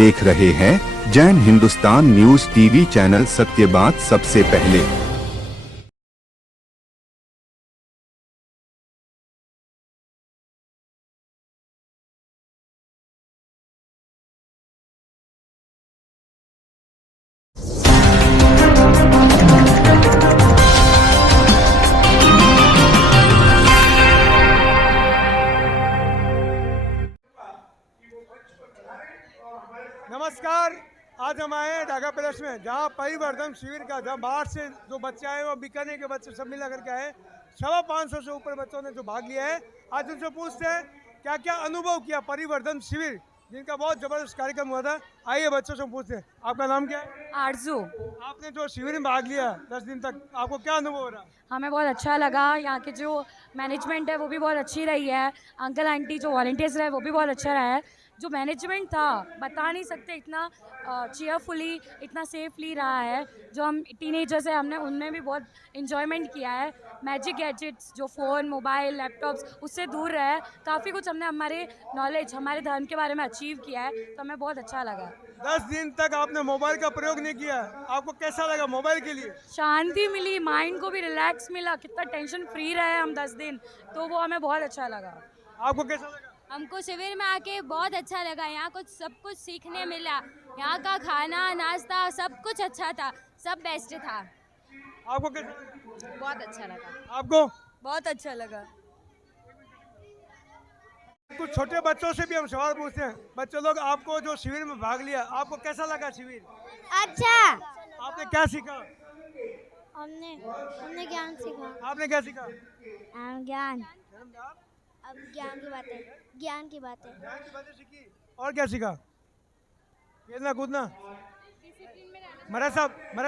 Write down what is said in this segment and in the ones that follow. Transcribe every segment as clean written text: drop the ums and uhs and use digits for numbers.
देख रहे हैं Jain Hindustan news TV channel, सत्य बात सबसे पहले। नमस्कार, आज हम आए हैं ढाका पैलेस में, जहां परिवर्धन शिविर का, जहां बाहर से जो बच्चे आए वो बीकानेर के बच्चे सब मिला करके आए। 550 से ऊपर बच्चों ने जो भाग लिया है। आज उनसे पूछते हैं क्या क्या अनुभव किया परिवर्धन शिविर, जिनका बहुत जबरदस्त कार्यक्रम हुआ था। आइए बच्चों से पूछते हैं, आपका नाम क्या है? आरजू। आपने जो शिविर में भाग लिया 10 दिन तक, आपको क्या अनुभव हो रहा? हमें बहुत अच्छा लगा। यहाँ की जो मैनेजमेंट है वो भी बहुत अच्छी रही है। अंकल आंटी जो वॉलंटियर्स रहे वो भी बहुत अच्छा रहा है। जो मैनेजमेंट था बता नहीं सकते, इतना चीयरफुली, इतना सेफली रहा है। जो हम टीनेजर्स हैं हमने उनने भी बहुत इन्जॉयमेंट किया है। मैजिक गैजेट्स जो फ़ोन, मोबाइल, लैपटॉप्स उससे दूर रहे। काफ़ी कुछ हमने हमारे नॉलेज, हमारे धर्म के बारे में अचीव किया है, तो हमें बहुत अच्छा लगा। 10 दिन तक आपने मोबाइल का प्रयोग नहीं किया, आपको कैसा लगा मोबाइल के लिए? शांति मिली, माइंड को भी रिलैक्स मिला, कितना टेंशन फ्री रहे हम 10 दिन, तो वो हमें बहुत अच्छा लगा। आपको कैसा लगा? हमको शिविर में आके बहुत अच्छा लगा। यहाँ कुछ सब कुछ सीखने मिला। यहाँ का खाना, नाश्ता सब कुछ अच्छा था, सब बेस्ट था। आपको कैसा लगा? बहुत अच्छा लगा। आपको? बहुत अच्छा लगा। कुछ छोटे बच्चों से भी हम सवाल पूछते हैं। बच्चे लोग, आपको जो शिविर में भाग लिया, आपको कैसा लगा शिविर? अच्छा। आपने क्या सीखा? हमने ज्ञान सीखा। आपने क्या सीखा? ज्ञान। अब ज्ञान की बातें ज्ञान की बातें सीखी। और क्या सीखा? खेलना कूदना। महाराज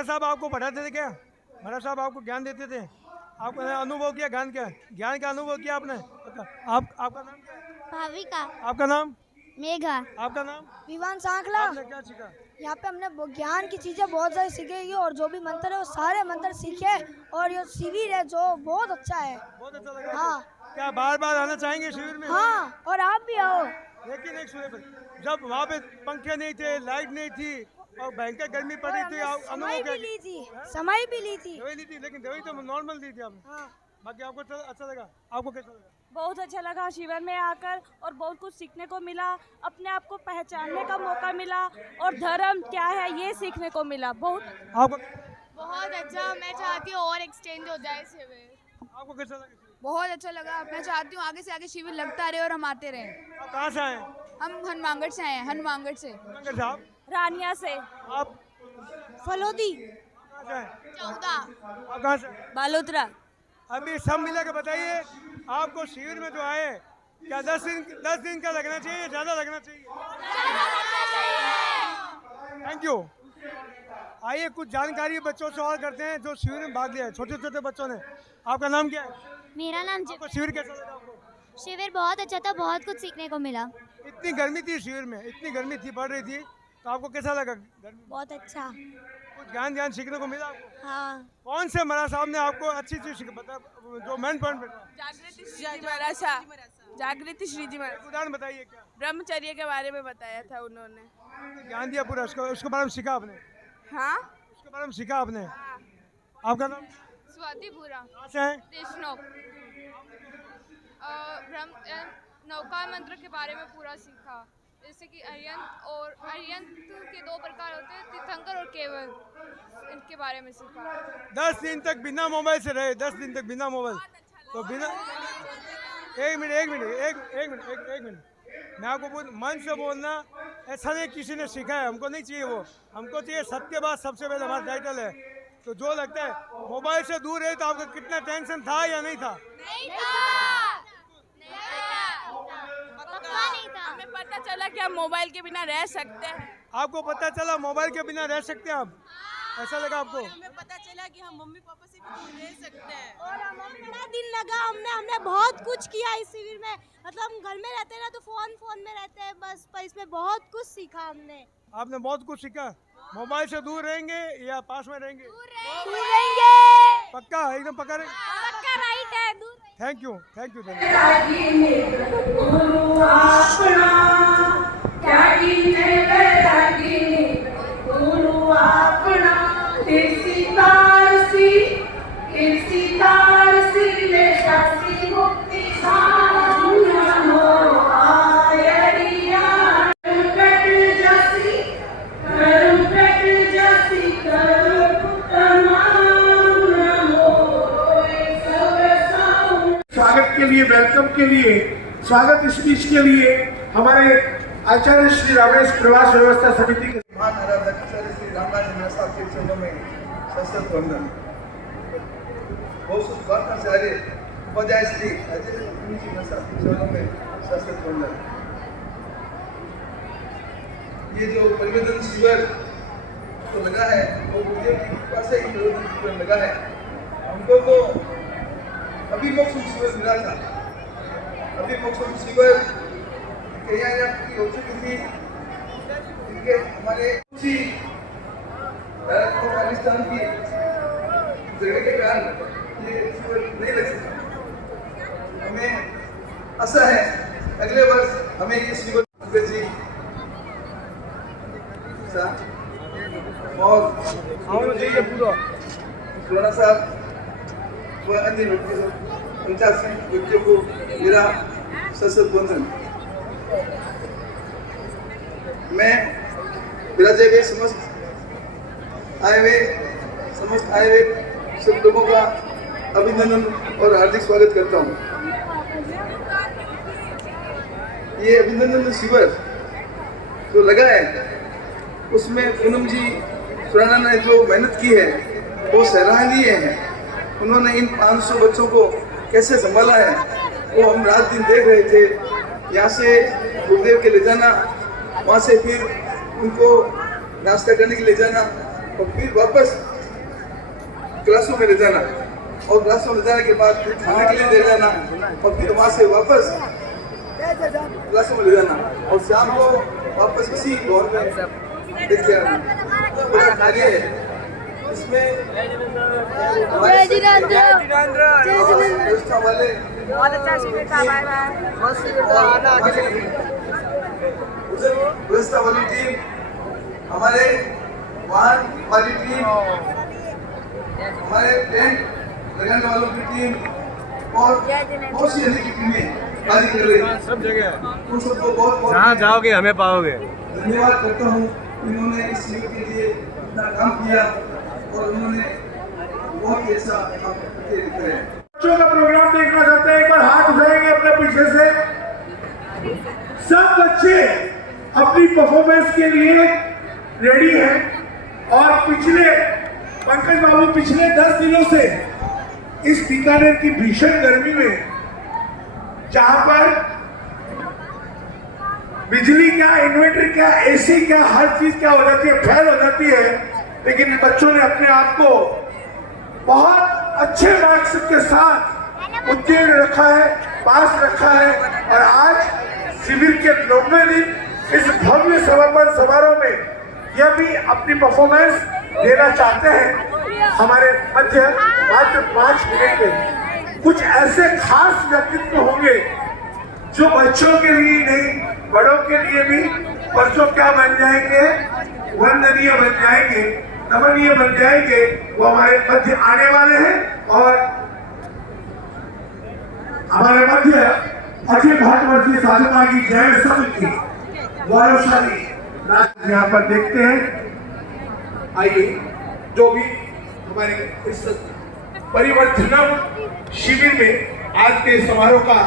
साहब आपको पढ़ाते थे क्या? महाराज साहब आपको ज्ञान देते थे? आपने अनुभव किया ज्ञान का अनुभव किया आपने? आपका नाम क्या है? भाविका। आपका नाम? मेघा। आपका नाम? विवान सांकला। आपने क्या सीखा? यहाँ पे हमने ज्ञान की चीजें बहुत सारी सीखेगी, और जो भी मंत्र है वो सारे मंत्र सीखे, और ये शिविर है जो बहुत अच्छा है। बहुत अच्छा लगा। हाँ। क्या बार बार आना चाहेंगे शिविर में? हाँ, और आप भी आओ। लेकिन एक सुने, जब वहाँ पे पंखे नहीं थे, लाइट नहीं थी और भयंकर गर्मी पड़ रही थी, समय भी ली थी, समय भी ली थी। दवाई ली थी, लेकिन दवाई तो नॉर्मल दी थी आपने। हाँ। बाकी आपको अच्छा लगा? आपको कैसा लगा? बहुत अच्छा लगा शिविर में आकर, और बहुत कुछ सीखने को मिला। अपने आप को पहचानने का मौका मिला, और धर्म क्या है ये सीखने को मिला। आपको? बहुत अच्छा। मैं चाहती हूँ और एक्सचेंज हो जाए शिविर। आपको कैसा लगा? बहुत अच्छा लगा। मैं चाहती हूँ आगे से आगे शिविर लगता रहे और हम आते रहे। आप कहाँ से आए? हम हनुमानगढ़ से आए हैं। हनुमानगढ़ से। साहब? रानिया से। आप फलोदी। कहाँ से आए? 14। आप कहाँ से? बालोतरा। अभी सब मिला के बताइए, आपको शिविर में जो आए, क्या 10 दिन का लगना चाहिए, ज्यादा लगना चाहिए? Thank you. आइए कुछ जानकारी बच्चों से और करते हैं जो शिविर में भाग लिया है, छोटे छोटे बच्चों ने। आपका नाम क्या है? मेरा नाम आपको शिविर कैसा लगा? आपको शिविर बहुत अच्छा था, बहुत कुछ सीखने को मिला। इतनी गर्मी थी शिविर में, इतनी गर्मी थी, पड़ रही थी, तो आपको कैसा लगा गर्मी? बहुत अच्छा। कुछ ज्ञान सीखने को मिला आपको? हाँ। कौन से महाराज साहब ने आपको अच्छी चीज बता, जो मेन पॉइंट बेटा? जागृति श्री जी महाराज। उदाहरण बताइए। क्या ब्रह्मचर्य के बारे में बताया था उन्होंने। ज्ञान दिया पूरा, उसके बारे में सीखा आपने? हाँ, उसके बारे में सीखा आपने? आपका नाम? स्वाति भूरा। कहाँ से हैं? देशनोक। नौका मंत्र के बारे में पूरा सीखा, जैसे कि अरियंत के 2 प्रकार होते हैं, तीर्थंकर और केवल, इनके बारे में सीखा। 10 दिन तक बिना मोबाइल से रहे, 10 दिन तक बिना मोबाइल। तो बिना एक मिनट मैं आपको मन से बोलना, ऐसा नहीं किसी ने सीखा है, हमको नहीं चाहिए वो। हमको चाहिए सत्य बात सबसे पहले, हमारा टाइटल है। तो जो लगता है मोबाइल से दूर है, तो आपको कितना टेंशन था या नहीं था? हमें पता चला कि हम मोबाइल के बिना रह सकते हैं। आपको पता चला मोबाइल के बिना रह सकते हैं आप? ऐसा लगा आपको? हमें पता चला कि हम मम्मी पापा से भी दूर रह सकते हैं। और हमें बड़ा दिन लगा। हमने बहुत कुछ किया इस शिविर में। मतलब हम घर में रहते हैं ना, तो फोन में रहते हैं बस, पर इसमें बहुत कुछ सीखा हमने। आपने बहुत कुछ सीखा। मोबाइल से दूर रहेंगे या पास में रहेंगे? दूर रहेंगे। पक्का? एकदम पक्का रहेंगे? पक्का राइट है। Thank you. स्वागत के लिए, वेलकम के लिए, स्वागत स्पीच के लिए हमारे आचार्य श्री रमेश प्रवास व्यवस्था समिति के महान आराधक आचार्य श्री रामराज महाराज के चरणों में सशस्त्र वंदन। बहुत आचार्य उपाध्याय श्री अजय जी महाराज के चरणों में सशस्त्र वंदन। ये जो परिवर्तन शिविर तो लगा है वो गुरुदेव की कृपा से ही परिवर्तन शिविर लगा है। हमको तो अभी मोक्ष शिविर मिला था, अभी मोक्ष शिविर तैयारियां पूरी हो चुकी थी। इनके हमारे पाकिस्तान की झगड़े के कारण ये शिविर नहीं लग सका। हमें आशा है अगले वर्ष हमें ये शिविर जी और खुराना साहब व अन्य व्यक्ति 85 व्यक्तियों को मेरा सशस्त्र वंदन। मैं विराजे हुए समस्त आए हुए सब लोगों का अभिनंदन और हार्दिक स्वागत करता हूँ। ये अभिनंदन शिविर जो लगा है उसमें पूनम जी खुराना ने जो मेहनत की है वो सराहनीय है। उन्होंने इन 500 बच्चों को कैसे संभाला है वो हम रात दिन देख रहे थे। यहाँ से गुरुदेव के ले जाना, वहाँ से फिर उनको नाश्ता करने के ले जाना और फिर वापस क्लासों में ले जाना और क्लासों में ले जाने के बाद फिर खाने के लिए ले जाना और फिर वहाँ से वापस क्लासों में ले जाना और शाम को वापस इसी दौर में लेके आना। बड़ा कार्य है। इसमें व्यवस्था वाले व्यवस्था वाली टीम, हमारे वाहन वाली टीम, हमारे टेंट लगाने वालों की टीम और बहुत सी अन्य की टीमें कार्य कर रही हैं। सब जगह उन सबको बहुत जहाँ जाओगे हमें पाओगे। धन्यवाद करता हूँ। इन्होंने इस शिविर के लिए इतना काम किया और उन्होंने बहुत ही अच्छा काम करके दिखाया। बच्चों का प्रोग्राम देखना चाहते हैं, एक बार हाथ उठाएंगे अपने पीछे से। सब बच्चे अपनी परफॉर्मेंस के लिए रेडी हैं और पंकज बाबू पिछले 10 दिनों से इस बीकानेर की भीषण गर्मी में, जहां पर बिजली क्या, इन्वर्टर क्या, एसी क्या, हर चीज क्या हो जाती है, फेल हो जाती है, लेकिन बच्चों ने अपने आप को बहुत अच्छे मार्क्स के साथ उत्तीर्ण रखा है, पास रखा है और आज शिविर के 90वें दिन इस भव्य समापन समारोह में यह भी अपनी परफॉर्मेंस देना चाहते हैं। हमारे मध्य मात्र 5 मिनट में कुछ ऐसे खास व्यक्तित्व होंगे जो बच्चों के लिए नहीं, बड़ों के लिए भी परसों क्या बन जाएंगे, वंदनीय बन जाएंगे, नमनीय बन जाएंगे। वो हमारे मध्य आने वाले हैं और हमारे मध्य अखिल भारतवर्षीय साधुमा की जैन संघ की गौरवशाली यहाँ पर देखते हैं। आइए, जो भी हमारे इस परिवर्तन शिविर में आज के समारोह का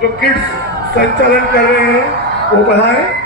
जो किड्स संचालन कर रहे हैं वो बढ़ाएं।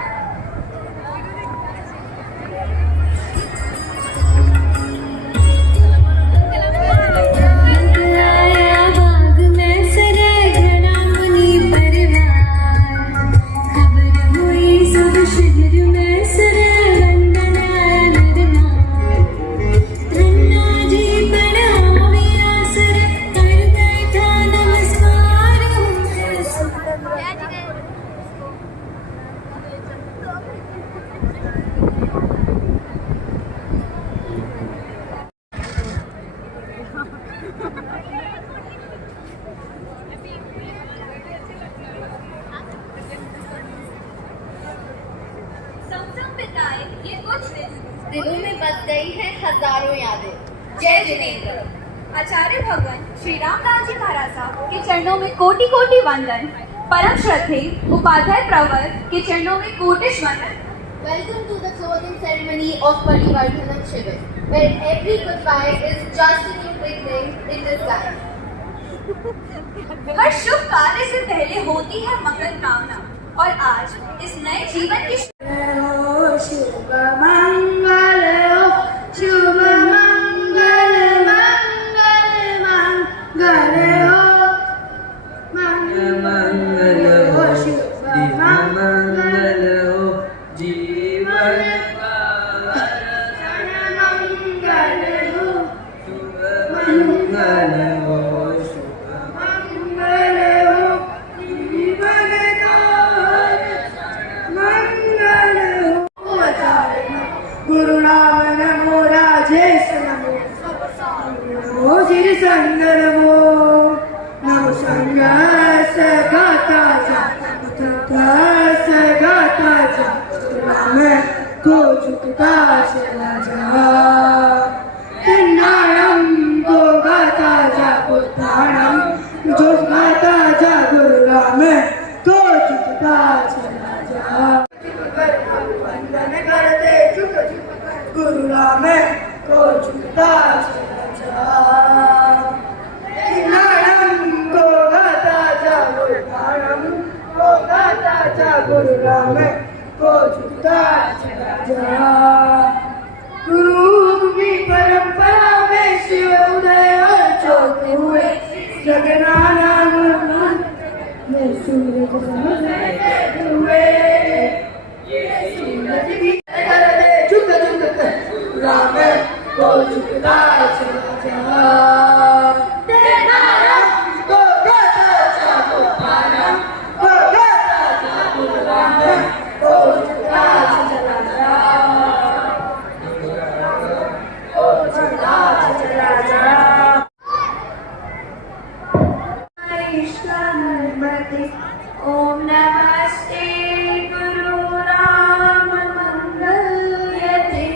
दिलों में बस गई हैं हजारों यादें। जय जिनेंद्र। आचार्य भगवान श्री रामलाल जी महाराज साहब के चरणों में कोटि कोटि वंदन। परम श्रद्धे उपाध्याय प्रवर के चरणों में कोटिश वंदन। Welcome to the closing ceremony of Parivardhanam Shivir, where every goodbye is just a new beginning in disguise. हर शुभ कार्य से पहले होती है मंगल कामना और आज इस नए जीवन की शुभ मंगल हो, शुभ मंगल मंगल मंगल हो, मंगल हो, शुभ मंगल हो, जीवन मंगल हो, शुभ मंगल हो, शुभ मंगल हो, जीवन मंगल हो। गुरु नाम नमो राजेश नमो नमो जिर संग नमो नमो संग सगाता जा सगाता जा मैं को झुकता चला जा नाम को गाता जा पुराणम जो गाता जा गुरु नाम को झुकता चला जा वंदन करते झुक झुक गुरु नाम को झुकता चला जा नाम को गाता जा पुराणम को गाता जा गुरु नाम को झुकता चला जा। गुरु की परंपरा में शिव उदय और चौथे हुए जगनाना गुरु में सूरज हुए सूरज भी झुक झुक राम को झुकता चला जा को गाता जा पुराणम को गाता जा गुरु राम को झुकता चला जा को झुकता चला जा। ओम नमस्ते गुरु राम मंगलयते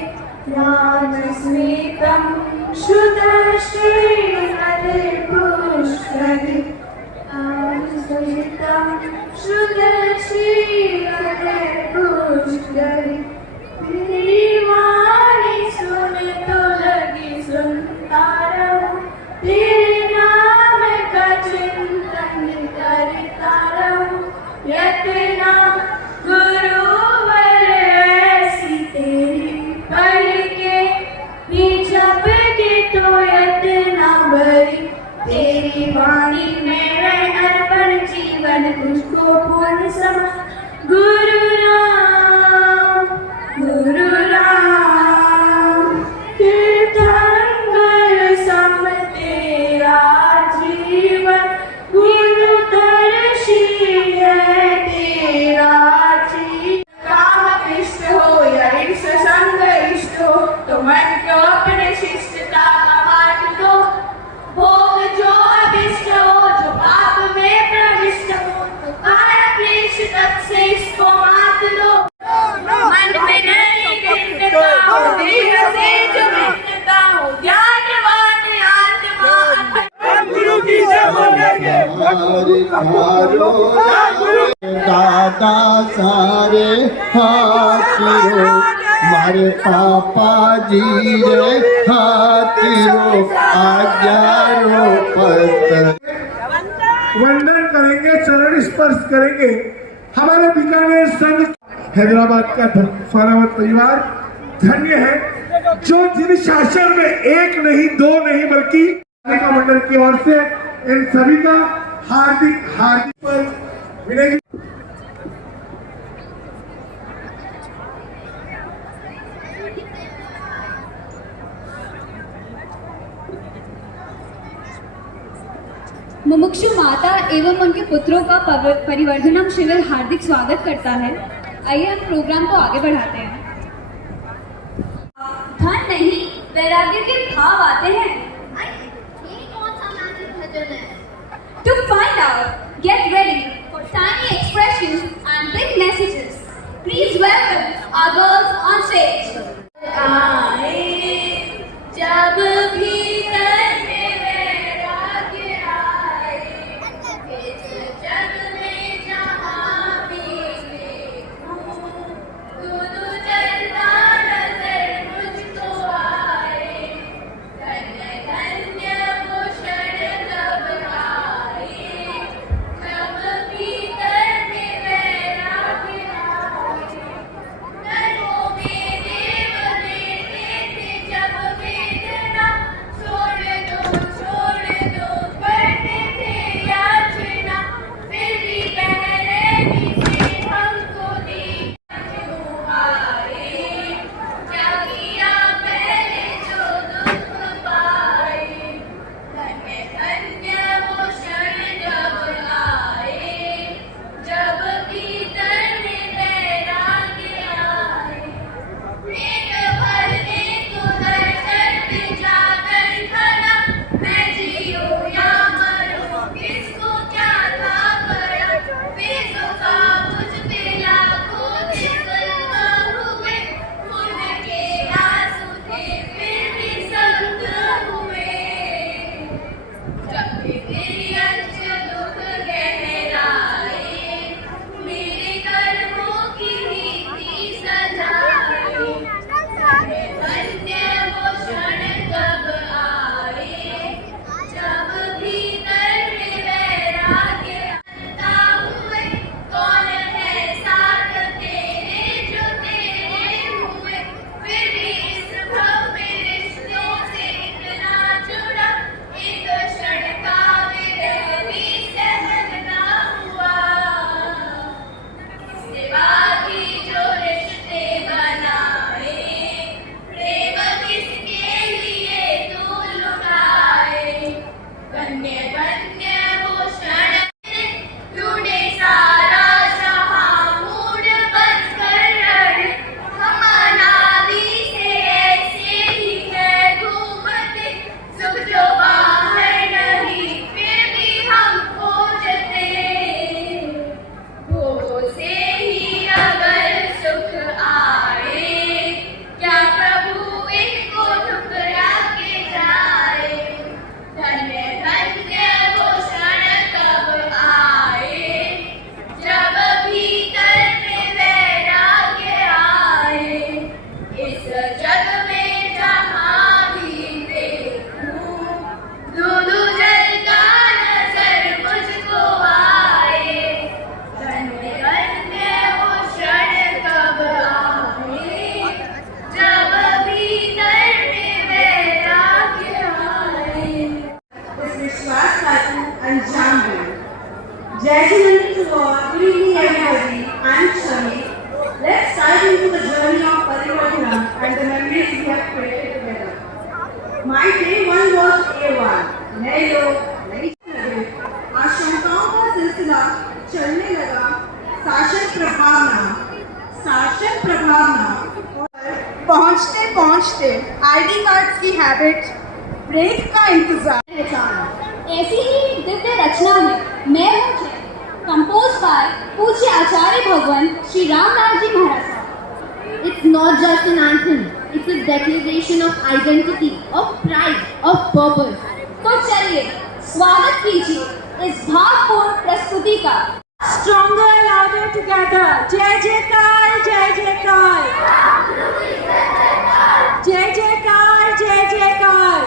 ज्ञान स्मितं शुद्धश्री हरे पुष्करे ज्ञान स्मितं शुद्धश्री हरे पुष्करे तेरी वाणी सुन तो लगी सुनता रहूं तेरे नाम का चिंतन करता रहूं यतना गुरुवर ऐसी तेरी पढ़ के जप के तो यतना भरी तेरी वाणी में अर्पण जीवन तुझको पूर्ण समा गुरु राम तीर्थंकर सम तेरा जीवन गुरुदर्शी है तेरा जीवन। काम इष्ट हो या ईश संग इष्ट हो तो मन को अपने शिष्टता का बांट दो। भोग जो अभिष्ट हो जो पाप में प्रविष्ट हो तो काय क्लेश तब से इसको मात लो। मन में नहीं गिनता हो देह से जो भिन्नता हो ज्ञानवान आत्मा गुरु की जय बोलेंगे दादा सारे हाथियों मारे पापा जी रे हाथियों आज्ञारो पत्र वंदन करेंगे, चरण स्पर्श करेंगे। हमारे बीकानेर संघ हैदराबाद का स्वारावत परिवार धन्य है जो जिन शासन में एक नहीं दो नहीं बल्कि मंडल की ओर से इन सभी का हार्दिक हार्दिक विनय। मुमुक्षु माता एवं उनके पुत्रों का परिवर्धनम शिविर हार्दिक स्वागत करता है। आइए हम प्रोग्राम को आगे बढ़ाते हैं। धन नहीं वैराग्य के भाव आते हैं। ये कौन सा मैजिक भजन है? To find out, get ready for tiny expressions and big messages. Please welcome our girls on stage. Jai Jai to all. Good evening, everybody. I'm Shami. Let's dive into the journey of Parivartana and the memories we have created together. My day one was A1. नए लोग, नई चीजें, आशंकाओं का सिलसिला चलने लगा। शासन प्रभावना पहुंचते पहुंचते आईडी कार्ड्स की हैबिट, ब्रेक का इंतजार। ऐसी ही एक दिव्य रचना है मैं हूँ जय, कंपोज बाय पूज्य आचार्य भगवान श्री रामलाल जी महाराज। It's not just an anthem, it's a declaration of identity, of pride, of purpose. तो चलिए स्वागत कीजिए इस भावपूर्ण प्रस्तुति का। Stronger, louder together. जय जयकार, जय जयकार, जय जयकार, जय जयकार।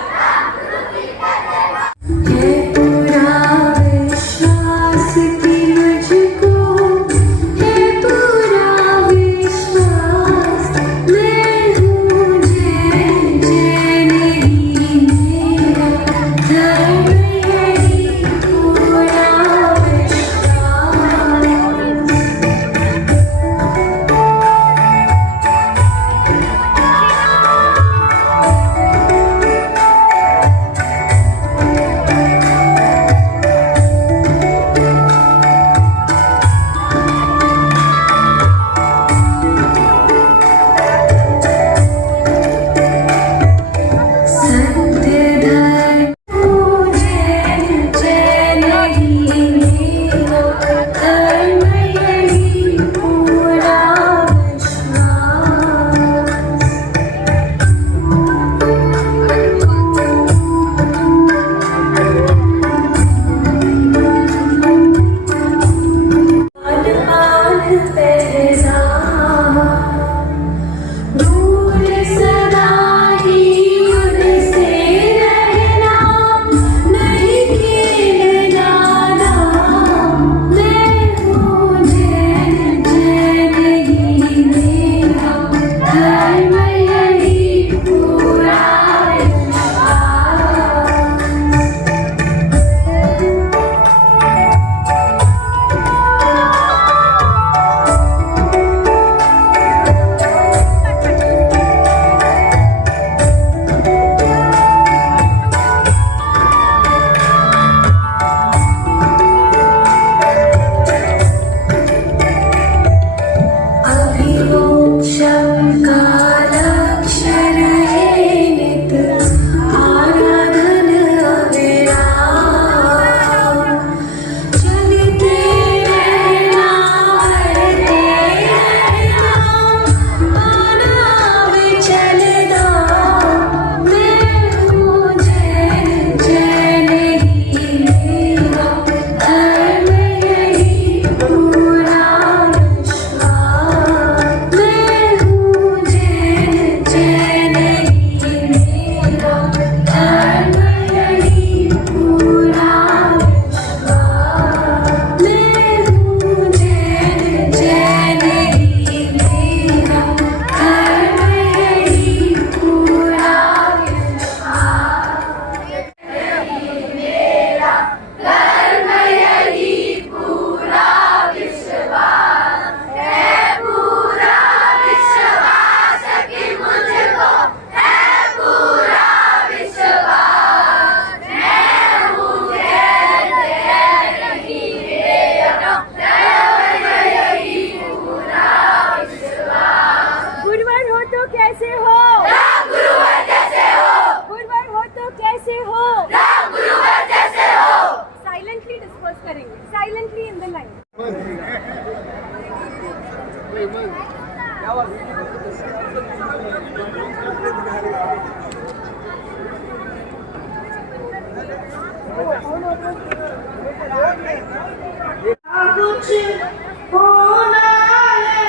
कुछ होना है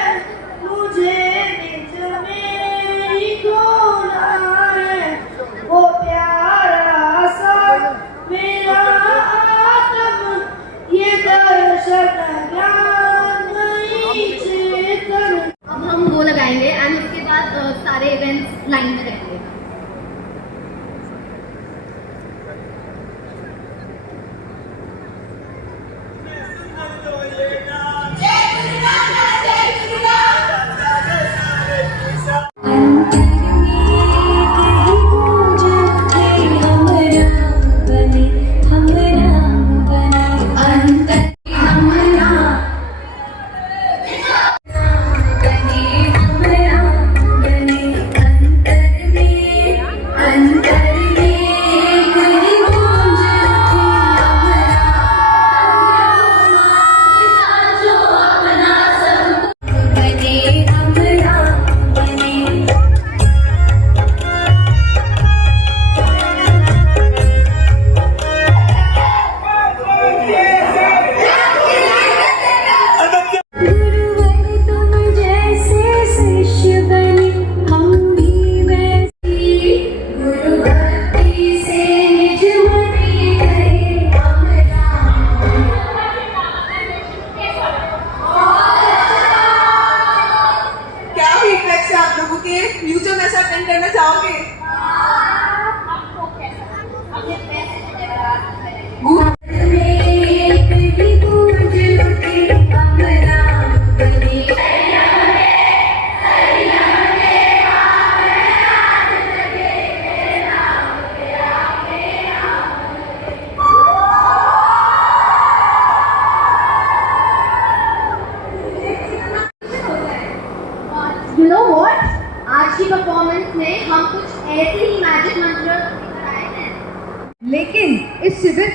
मुझे बीच में ही खोना है, वो प्यारा सा मेरा आत्म ये दर्शन ज्ञान नहीं चेतन। अब हम वो लगाएंगे एंड उसके बाद सारे इवेंट्स लाइन में रहेंगे।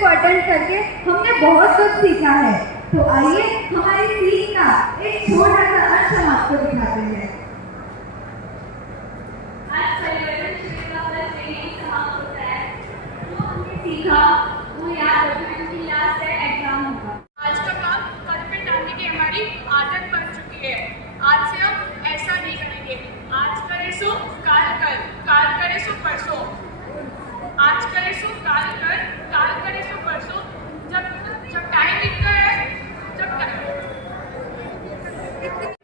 अटेंड करके हमने बहुत कुछ सीखा है। तो आइए हमारी सीख का एक छोटा सा अंश हम आपको दिखाते हैं। आज परिवर्तन शिविर का फर्स्ट डे समाप्त होता है। जो हमने सीखा वो याद रखना कि लास्ट है एग्जाम होगा। आज का काम कल पे डालने की हमारी आदत बन चुकी है। आज से हम ऐसा नहीं करेंगे। आज करे सो काल कर, काल करे सो परसों, आज करे सो काल कर, काल करे सो परसों। जब टाइम लिखता है, जब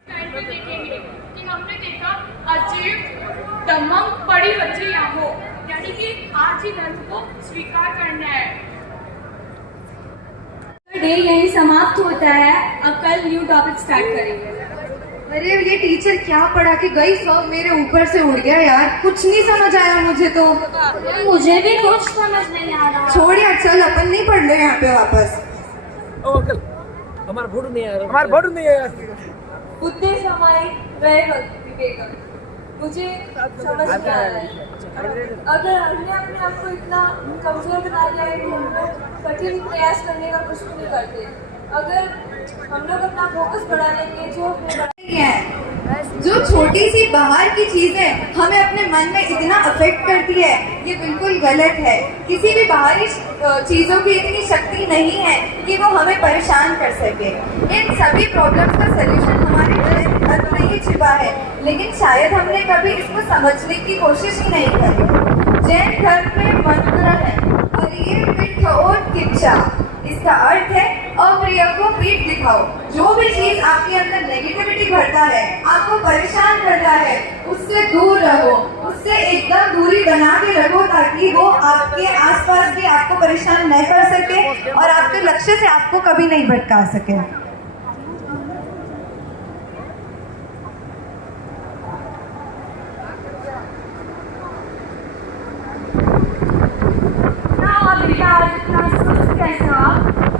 टाइम पे देखेंगे कि हमने देखा अजीब दमंग बड़ी बच्ची यहाँ हो, यानी कि आज ही धर्म को स्वीकार करना है। डे यही समाप्त होता है। अब कल न्यू टॉपिक स्टार्ट करेंगे। अरे ये टीचर क्या पढ़ा के गई, सब मेरे ऊपर से उड़ गया यार। कुछ नहीं समझ आया मुझे तो। मुझे भी कुछ समझ नहीं आ रहा। छोड़ यार, चल अपन नहीं पढ़ रहे यहाँ पे वापस। हमारा फोटो नहीं आया, हमारा फोटो नहीं आया। बुद्धि समाई रहे विवेक, मुझे समझ नहीं आ रहा है। अगर हमने अपने आप को इतना कमजोर बना लिया है कि हम लोग कठिन प्रयास करने का कुछ नहीं करते। अगर हम लोग अपना फोकस बढ़ा लेंगे, जो छोटी सी बाहर की चीजें हमें अपने मन में इतना अफेक्ट करती है, ये बिल्कुल गलत है। किसी भी बाहरी चीजों की इतनी शक्ति नहीं है कि वो हमें परेशान कर सके। इन सभी प्रॉब्लम्स का सलूशन हमारे अंदर नहीं छिपा है, लेकिन शायद हमने कभी इसको समझने की कोशिश ही नहीं करी। जैन धर्म में मंत्र है अरिये पीठ और किच्छा। इसका अर्थ है अप्रिय को पीठ दिखाओ। जो भी चीज आपके अंदर नेगेटिविटी भरता है, आपको परेशान करता है, उससे दूर रहो, उससे एकदम दूरी बना के रखो, ताकि वो आपके आसपास भी आपको परेशान न कर सके और आपके लक्ष्य से आपको कभी नहीं भटका सके।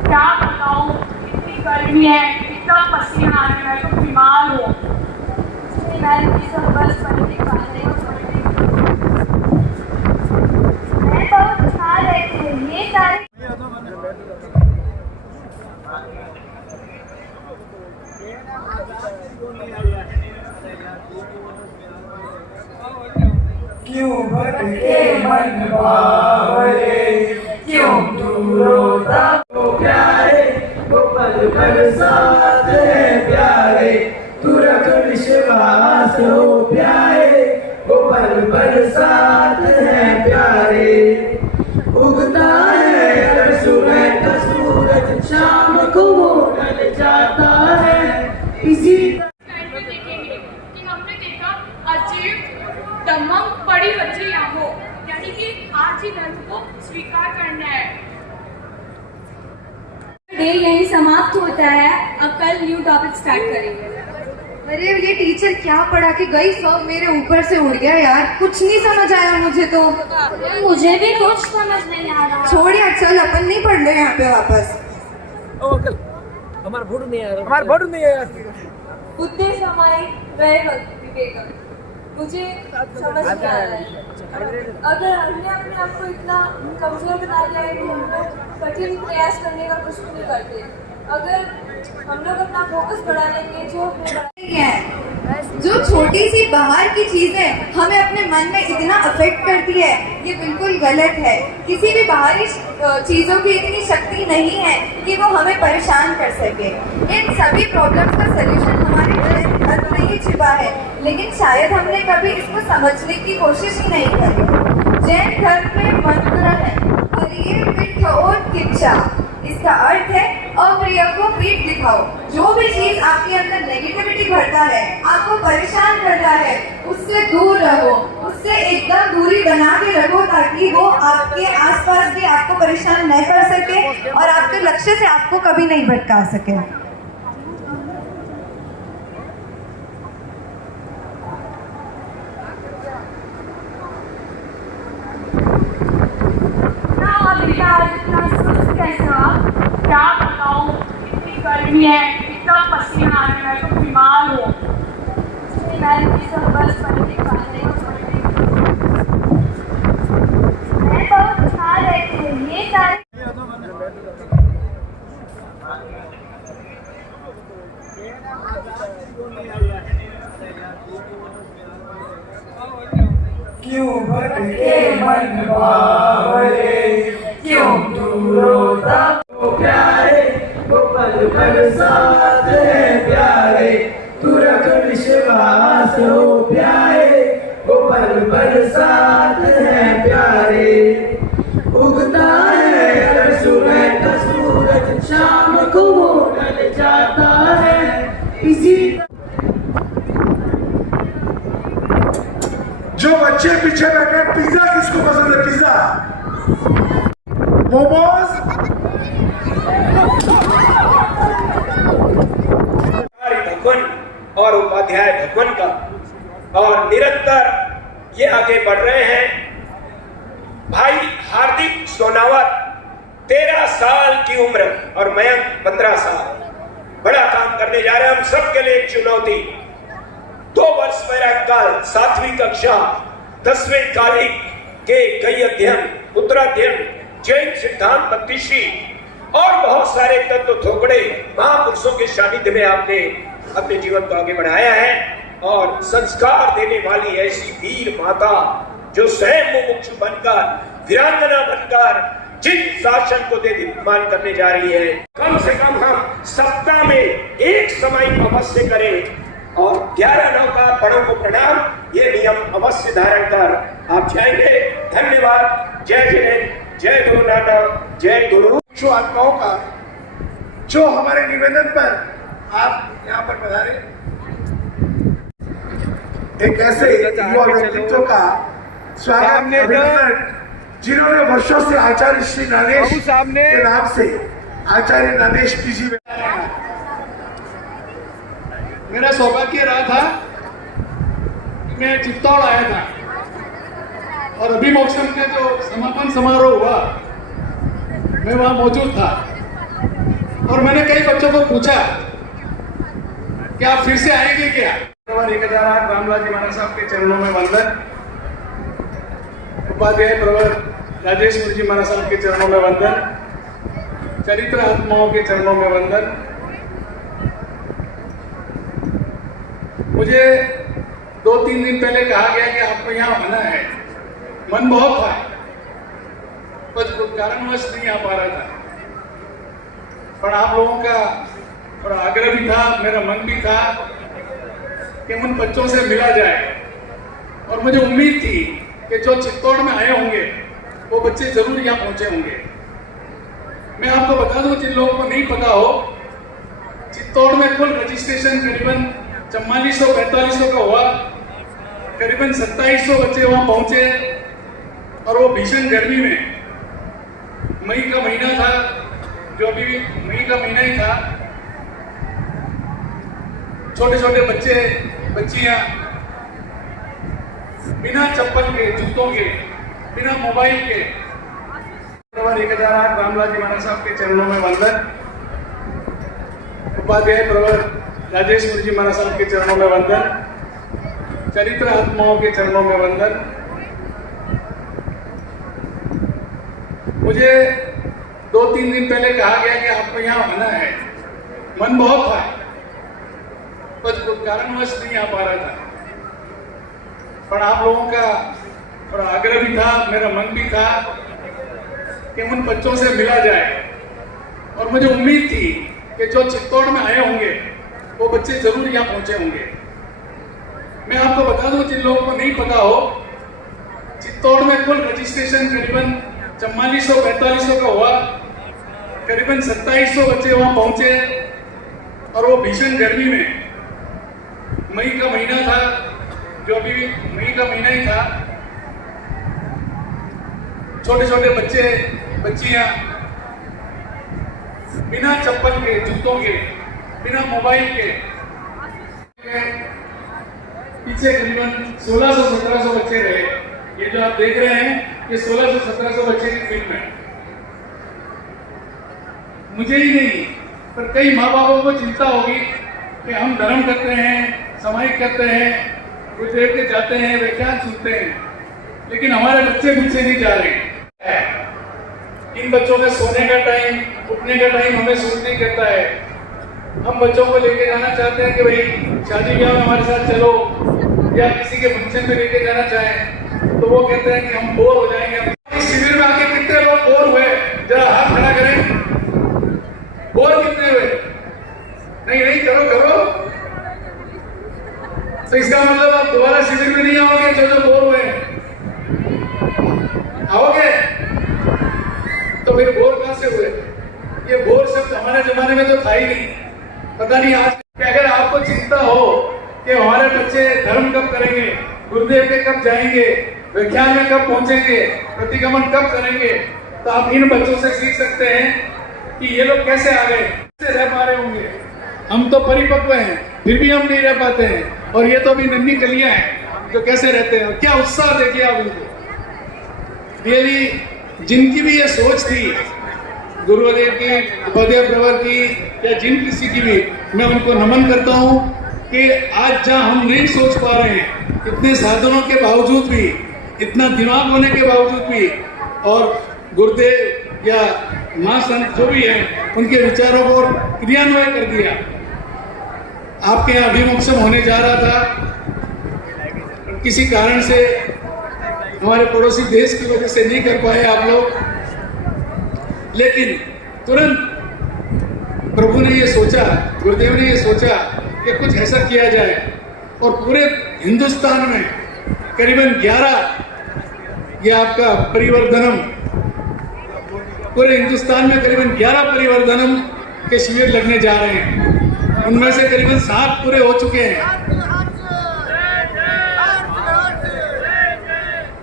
क्या बताऊं, इतनी गर्मी है, इतना पसीना आ रहा है, तो बीमार हो। मैं तो खा रहे थे ये सारे। क्यों भटके मन बावरे, क्यों दूर होता हो प्यारे, वो पल पल साथ है प्यारे, तू रख विश्वास हो प्यारे, वो पल पल साथ है प्यारे। उगता है अगर सुबह का सूरज, शाम को वो ढल जाता है। इसी देखेंगे कि हमने देखा अजीब दमंग बड़ी बच्ची यहाँ हो, यानी कि आज ही धर्म को स्वीकार करना है। डे यही समाप्त होता है। अब कल न्यू टॉपिक स्टार्ट करेंगे। अरे ये टीचर क्या पढ़ा के गई, सब मेरे ऊपर से उड़ गया यार। कुछ नहीं समझ आया मुझे तो। मुझे भी कुछ समझ नहीं आ रहा। छोड़ यार, चल अपन नहीं पढ़ रहे यहाँ पे वापस। हमारा फोटो नहीं आया, हमारा फोटो नहीं आया। बुद्धि समाई रहे विवेक, मुझे समझ नहीं आ रहा है। अगर हमने अपने आप को इतना कमजोर बना लिया है कि हम लोग कठिन प्रयास करने का कुछ नहीं करते। अगर हम लोग अपना फोकस बढ़ा लेंगे, जो छोटी सी बाहर की चीजें हमें अपने मन में इतना अफेक्ट करती है, ये बिल्कुल गलत है। किसी भी बाहरी चीजों की इतनी शक्ति नहीं है कि वो हमें परेशान कर सके। इन सभी प्रॉब्लम्स का सलूशन हमारे अंदर नहीं छिपा है, लेकिन शायद हमने कभी इसको समझने की कोशिश ही नहीं करी। जैन धर्म में मंत्र है अरिये पीठ और किच्छा। इसका अर्थ है अप्रिय को पीठ दिखाओ। जो भी चीज आपके अंदर नेगेटिविटी भरता है, आपको परेशान करता है, उससे दूर रहो, उससे एकदम दूरी बना के रखो, ताकि वो आपके आसपास भी आपको परेशान न कर सके और आपके लक्ष्य से आपको कभी नहीं भटका सके। क्या बताऊं, इतनी गर्मी है, इतना पसीना आ रहा है, तो बीमार हो। मैं तो खा रहे थे ये सारे। मन भावरे, क्यों तू रोता हो प्यारे, वो पल पल साथ है प्यारे, तू रख विश्वास हो प्यारे, वो पल पल साथ है प्यारे। उगता है हर सुबह का सूरज, शाम को वो ढल जाता है, इसी जो बच्चे पीछे बैठे, पिज्जा किसको पसंद है? पिज्जा, मोमोज, भगवान और उपाध्याय भगवान का, और निरंतर ये आगे बढ़ रहे हैं। भाई हार्दिक सोनावत 13 साल की उम्र और मयंक 15 साल, बड़ा काम करने जा रहे हैं। हम सबके लिए एक चुनौती, 2 वर्ष मेरा काल 7वीं कक्षा 10वें कालिक के कई अध्ययन, उत्तराध्ययन, जैन सिद्धांत बत्तीसी और बहुत सारे तत्व थोकड़े महापुरुषों के सानिध्य में आपने अपने जीवन को आगे बढ़ाया है। और संस्कार देने वाली ऐसी वीर माता जो स्वयं मुमुक्षु बनकर, वीरांगना बनकर जिन शासन को दीप्यमान करने जा रही है, कम से कम हम सप्ताह में एक समय अवश्य करें और 11 नौका बड़ों को प्रणाम, ये नियम अवश्य धारण कर आप जाएंगे। धन्यवाद। जय जय, जय गुरु नानक, जय गुरु। जो आत्माओं का जो हमारे निवेदन पर आप यहाँ पर पधारे, एक ऐसे युवा व्यक्तित्व का स्वागत, अभिनंदन, जिन्होंने वर्षों से आचार्य श्री नानेश के नाम से आचार्य नानेश पीजी में। मेरा सौभाग्य रहा था कि मैं चित्तौड़ आया था और अभिमोक्षण का जो समापन समारोह हुआ मैं वहां मौजूद था, और मैंने कई बच्चों को पूछा कि आप फिर से आएंगे क्या? 1008 रामलाल जी महाराज साहब के चरणों में वंदन, उपाध्याय प्रवर राजेश मुनि जी महाराज साहब के चरणों में वंदन, चरित्र आत्माओं के चरणों में वंदन। मुझे 2-3 दिन पहले कहा गया कि आपको यहाँ आना है, मन बहुत था पर कारणवश नहीं आ पा रहा था, पर आप लोगों का थोड़ा आग्रह भी था, मेरा मन भी था कि उन बच्चों से मिला जाए, और मुझे उम्मीद थी कि जो चित्तौड़ में आए होंगे वो बच्चे जरूर यहाँ पहुंचे होंगे। मैं आपको बता दूं, जिन लोगों को नहीं पता हो, चित्तौड़ में कुल रजिस्ट्रेशन करीबन 4400-4500 का हुआ, करीबन 2700 बच्चे वहां पहुंचे, और वो भीषण गर्मी में, मई का महीना था, जो अभी मई का महीना ही था, छोटे छोटे बच्चे बच्चियां बिना चप्पल के, जूतों के, बिना मोबाइल के, 1008 रामलाल जी महाराज साहब के चरणों में वंदन, उपाध्याय प्रवर राजेश मुनि जी महाराज साहब के चरणों में वंदन, चरित्र आत्माओं के चरणों में वंदन। मुझे 2-3 दिन पहले कहा गया कि आपको यहाँ आना है, मन बहुत था पर कारणवश नहीं आ पा रहा था, पर आप लोगों का थोड़ा आग्रह भी था, मेरा मन भी था कि उन बच्चों से मिला जाए, और मुझे उम्मीद थी कि जो चित्तौड़ में आए होंगे वो बच्चे जरूर यहाँ पहुंचे होंगे। मैं आपको बता दूं, जिन लोगों को नहीं पता हो, चित्तौड़ में कुल रजिस्ट्रेशन करीबन 4400-4500 का हुआ, करीबन 2700 बच्चे वहां पहुंचे, और वो भीषण गर्मी में, मई का महीना था, जो अभी मई का महीना ही था, छोटे छोटे बच्चे बच्चियां बिना चप्पल के, जूतों के, बिना मोबाइल के, पीछे करीबन 1600-1700 बच्चे रहे। ये जो आप देख रहे हैं, ये 1600-1700 बच्चे की फिल्म है। मुझे ही नहीं, पर कई माँ बापों को चिंता होगी कि हम धर्म करते हैं, सामायिक करते हैं, गुरुदेव के जाते हैं, व्याख्यान सुनते हैं, लेकिन हमारे बच्चे मुझसे नहीं जा रहे। इन बच्चों का सोने का टाइम, उठने का टाइम हमें सूट नहीं करता है। हम बच्चों को लेके जाना चाहते हैं कि भाई शादी ब्याह में हमारे साथ चलो, या किसी के फंक्शन में लेके जाना चाहें, तो वो कहते हैं कि हम बोर हो जाएंगे। इस शिविर में आके कितने लोग बोर हुए, जरा हाथ खड़ा करें। बोर कितने हुए? नहीं, करो। तो इसका मतलब आप दोबारा शिविर में नहीं आओगे जो बोर हुए। आओगे तो फिर बोर कहां से हुए? ये बोर शब्द हमारे जमाने में तो था ही नहीं। पता नहीं आज अगर आपको चिंता हो कि हमारे बच्चे धर्म कब करेंगे, गुरुदेव के कब जाएंगे, व्याख्यान में कब पहुंचेंगे, प्रतिगमन कब करेंगे, तो आप इन बच्चों से सीख सकते हैं कि ये लोग कैसे आ गए, कैसे रह पा रहे होंगे। हम तो परिपक्व हैं, फिर भी हम नहीं रह पाते हैं, और ये तो अभी नन्ही कलियां हैं जो कैसे रहते हैं। क्या उत्साह देखिए आप इनको। रियली जिनकी भी ये सोच थी, गुरुदेव की, उपाध्याय प्रवर की, या जिन किसी की भी, मैं उनको नमन करता हूँ कि आज जहाँ हम नहीं सोच पा रहे हैं, इतने साधनों के बावजूद भी, इतना दिमाग होने के बावजूद भी, और गुरुदेव या माँ संत जो भी हैं उनके विचारों को क्रियान्वय कर दिया। आपके यहाँ अभिमुक्षम होने जा रहा था, किसी कारण से हमारे पड़ोसी देश की वजह से नहीं कर पाए आप लोग, लेकिन तुरंत प्रभु ने ये सोचा, गुरुदेव ने ये सोचा कि कुछ ऐसा किया जाए, और पूरे हिंदुस्तान में करीबन 11 ये आपका परिवर्धनम, पूरे हिंदुस्तान में करीबन 11 परिवर्धनम के शिविर लगने जा रहे हैं। उनमें से करीबन 7 पूरे हो चुके हैं,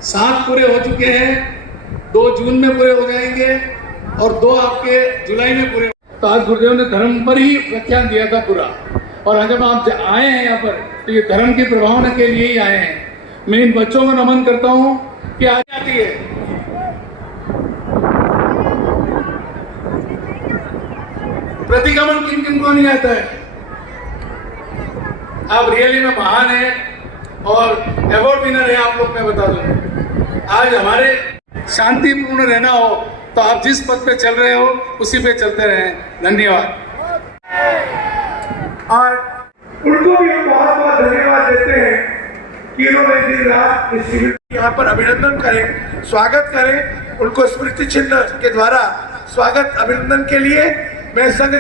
7 पूरे हो चुके हैं, 2 जून में पूरे हो जाएंगे और 2 आपके जुलाई में पूरे। तो आज गुरुदेव ने धर्म पर ही व्याख्यान दिया था पूरा, और जब आप आए हैं यहाँ पर तो ये धर्म की प्रभावना के लिए ही आए हैं। मैं इन बच्चों को नमन करता हूँ कि आज आती है। प्रतिगमन किन किन को नहीं आता है? आप रियली में महान हैं और अवार्ड विनर है आप लोग, मैं बता दूं। आज हमारे शांतिपूर्ण रहना हो तो आप जिस पथ पे चल रहे हो उसी पे चलते रहें। धन्यवाद। और उनको भी हम बहुत बहुत धन्यवाद देते हैं कि उन्होंने दिन रात इस शिविर यहाँ पर अभिनंदन करें, स्वागत करें। उनको स्मृति चिन्ह के द्वारा स्वागत अभिनंदन के लिए मैं संघ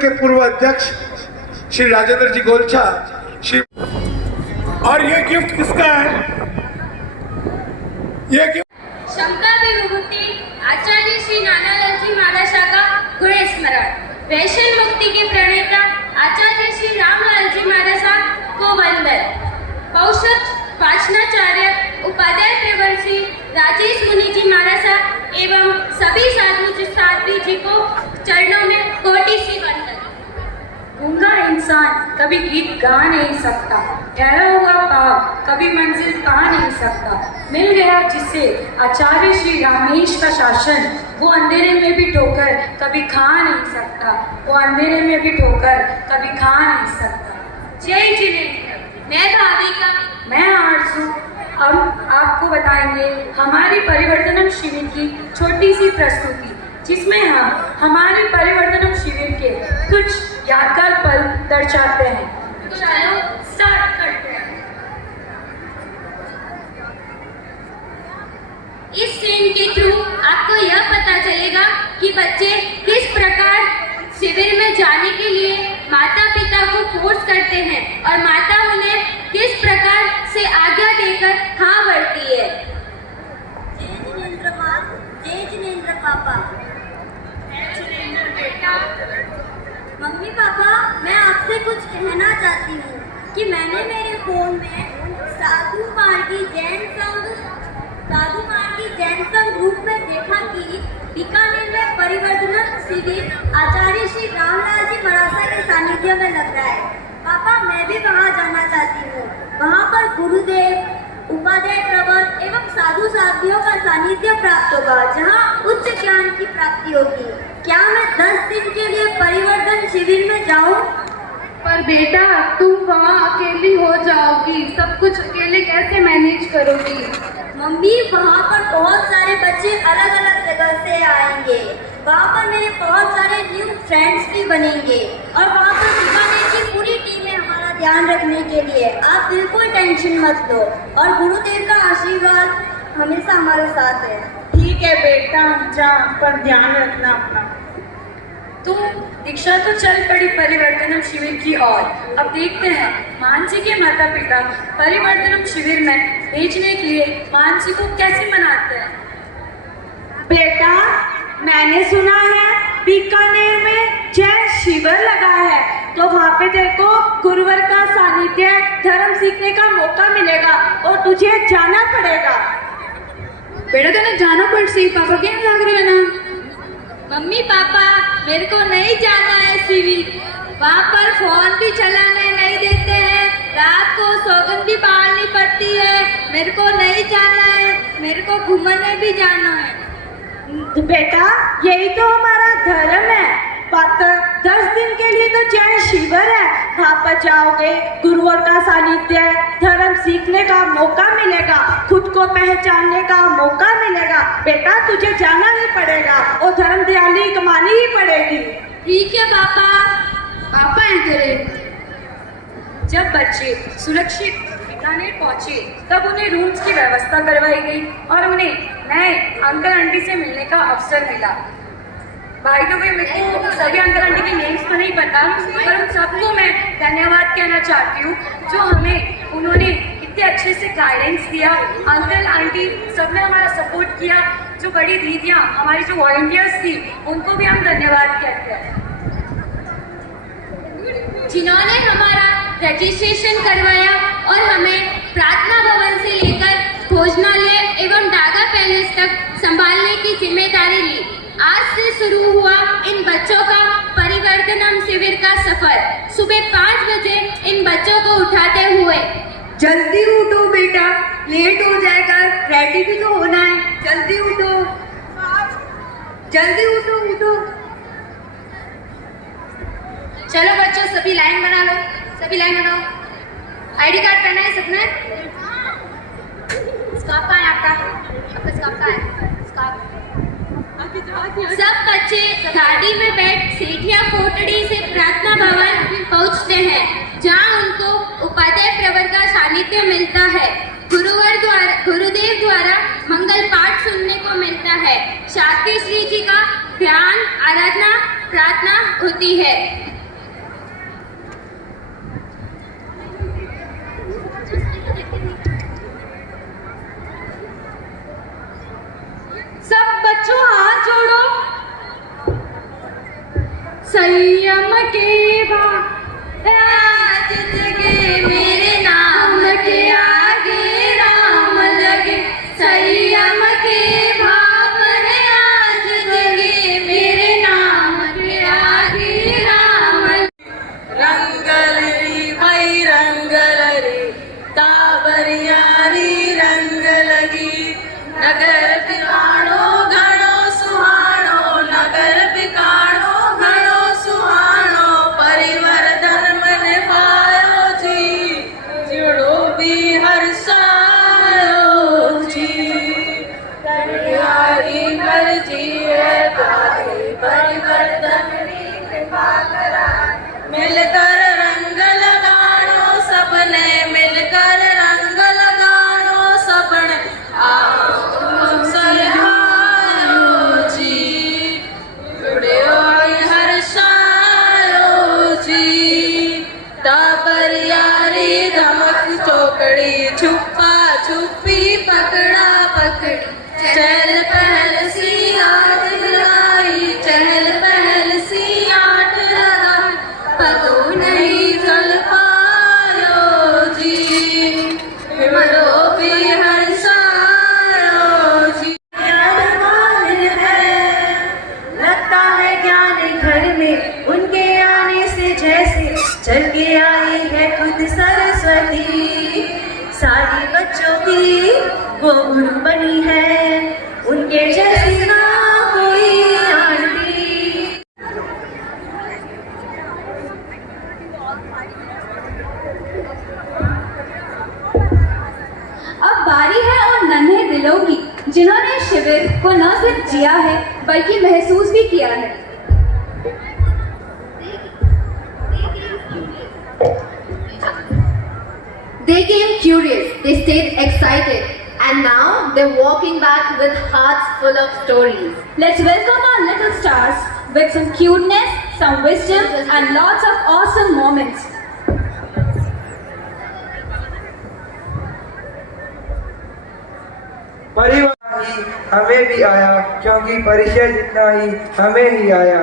के पूर्व अध्यक्ष श्री राजेंद्र जी गोलछा श्री। और ये गिफ्ट किसका है? ये गिफ्ट शंकर विभूति आचार्य श्री नानालाल जी महाराज का गुण स्मरण। वैष्णव मुक्ति के प्रणेता आचार्य श्री रामलाल जी महाराज को वंदन। पौषध वाचनाचार्य उपाध्याय प्रवर श्री राजेश मुनि जी महाराज एवं सभी साधु जी को चरणों में कोटि सी वंदन। गूंगा इंसान कभी गीत गा नहीं सकता, ठहरा हुआ पाप कभी मंजिल पा नहीं सकता। मिल गया जिसे आचार्य श्री रामेश का शासन, वो अंधेरे में भी ठोकर कभी खा नहीं सकता, वो अंधेरे में भी ठोकर कभी खा नहीं सकता। जय जिनेन्द्र। मैं भाविका। मैं आरजू। अब आपको बताएंगे हमारी परिवर्तनम शिविर की छोटी सी प्रस्तुति, जिसमें हम हमारे परिवर्तनम शिविर के कुछ यादगार पल दर्शाते हैं। तो चलो स्टार्ट करते हैं। इस सीन के थ्रू आपको यह पता चलेगा कि बच्चे किस प्रकार शिविर में जाने के लिए माता पिता को फोर्स करते हैं और माता उन्हें किस प्रकार से आज्ञा देकर हाँ बढ़ती है। जय जिनेन्द्र माँ, जय जिनेन्द्र पापा। मम्मी पापा, मैं आपसे कुछ कहना चाहती हूँ कि मैंने मेरे फोन में साधु मार्गी जैन संघ ग्रुप में देखा कि बीकानेर में परिवर्तन शिविर आचार्य श्री रामलाल जी महाराज के सानिध्य में लग रहा है। पापा, मैं भी वहाँ जाना चाहती हूँ। वहाँ पर गुरुदेव, उपाध्याय प्रवर एवं साधु साधियों का सानिध्य प्राप्त होगा, जहाँ उच्च ज्ञान की प्राप्ति होगी। क्या मैं 10 दिन के लिए परिवर्तन शिविर में जाऊँ? पर बेटा, तुम वहाँ अकेली हो जाओगी, सब कुछ अकेले कैसे मैनेज करोगी? मम्मी, वहाँ पर बहुत सारे बच्चे अलग अलग जगह से आएंगे। वहाँ पर मेरे बहुत सारे न्यू फ्रेंड्स भी बनेंगे और वहाँ पर बीकानेर की पूरी टीमें हमारा ध्यान रखने के लिए। आप बिल्कुल टेंशन मत लो और गुरुदेव का आशीर्वाद हमेशा हमारे साथ है। ठीक है बेटा, जा पर ध्यान रखना अपना। तो दीक्षा तो चल पड़ी परिवर्तनम शिविर की ओर। अब देखते हैं मानसी के माता पिता परिवर्तनम शिविर में भेजने के लिए मानसी को कैसे मनाते हैं। बेटा, मैंने सुना है बीकानेर में जैन शिविर लगा है, तो वहाँ पे तेरे को गुरुवर का सानिध्य धर्म सीखने का मौका मिलेगा और तुझे जाना पड़ेगा। बेटा तूने जाना पड़ेगा, पापा क्या लग रहे हैं ना। मम्मी पापा मेरे को नहीं जाना है शिविर, वहाँ पर फोन भी चलाने नहीं देते हैं, रात को सौगंध भी बांधनी पड़ती है। मेरे को नहीं जाना है, मेरे को घूमने भी जाना है। बेटा यही तो हमारा धर्म है। 10 दिन के लिए तो जैन शिविर है, वहाँ पर जाओगे, गुरुवर का सानिध्य धर्म सीखने का मौका मिलेगा, खुद को पहचानने का मौका मिलेगा। बेटा तुझे जाना ही पड़ेगा और धर्म दयाली कमानी ही पड़ेगी। ठीक है पापा। पापा है तेरे। जब बच्चे सुरक्षित बीकानेर पहुंचे तब उन्हें रूम्स की व्यवस्था करवाई गई और उन्हें नए अंकल आंटी से मिलने का अवसर मिला। भाई तो मेरे को सभी अंकल आंटी के नेम्स तो नहीं पता, पर उन सबको मैं धन्यवाद कहना चाहती हूँ जो हमें उन्होंने इतने अच्छे से गाइडेंस दिया। अंकल आंटी सबने हमारा सपोर्ट किया। जो बड़ी दीदियाँ हमारी जो वॉलंटियर्स थी उनको भी हम धन्यवाद कहते हैं, जिन्होंने हमारा रजिस्ट्रेशन करवाया और हमें प्रार्थना भवन से लेकर भोजनालय एवं डागा पैलेस तक संभालने की जिम्मेदारी ली। आज से शुरू हुआ इन बच्चों का परिवर्तनम शिविर का सफर। सुबह 5 बजे इन बच्चों को उठाते हुए, जल्दी उठो बेटा, लेट हो जाएगा, रेडी भी तो होना है, जल्दी उठो, जल्दी उठो उठो। चलो बच्चों सभी लाइन बना लो, सभी लाइन बनाओ। आईडी कार्ड पहना है सबने? स्कार्फ कहाँ है आपका? आपका स्कार्फ कहाँ है? स्कार्फ। सब बच्चे गाड़ी में बैठ सेठिया कोटड़ी से प्रार्थना भवन पहुंचते हैं, जहां उनको उपाध्याय प्रवर का सानिध्य मिलता है। गुरुदेव द्वारा मंगल पाठ सुनने को मिलता है। शास्त्री श्री जी का ध्यान, आराधना, प्रार्थना होती है। सब बच्चों हाथ जोड़ो। संयम के राज जगे मेरे नाम के आगे राम लगे। संयम के भाव है आज जगे मेरे नाम के आगे राम। रंगलरी भाई रंगलरी ताबरियारी रंग लगी। नगर बिकाणो घणो सुहाणो, नगर बिकाणो घणो सुहाणो। परिवर्तन मन पायो जी, जुड़ो भी हर्षायो जी। कन्यारी मर्जी है तारी परिवर्तन की कृपा कराए। मिलकर रंग लगाणो सबने, मिलकर रंग लगाणो सबने। छुपा छुपी पकड़ा पकड़ी, चहल पहल सी आठ लगाई, चहल पहल सी आठ लगाई। पतो नहीं चल पायो जी, मरो भी हर्षायो जी। ज्ञान है, लगता है ज्ञान घर में उनके आने से जैसे चल के आई है खुद सरस्वती। सारी बच्चों की वो गुरु बनी है, उनके जैसी ना कोई आंटी। अब बारी है उन नन्हे दिलों की जिन्होंने शिविर को न सिर्फ जिया है बल्कि महसूस भी किया है। They came curious, they stayed excited, and now they're walking back with hearts full of stories. Let's welcome our little stars with some cuteness, some wisdom, and lots of awesome moments. परिवार ही हमें भी आया, क्योंकि परिचय जितना ही हमें ही आया।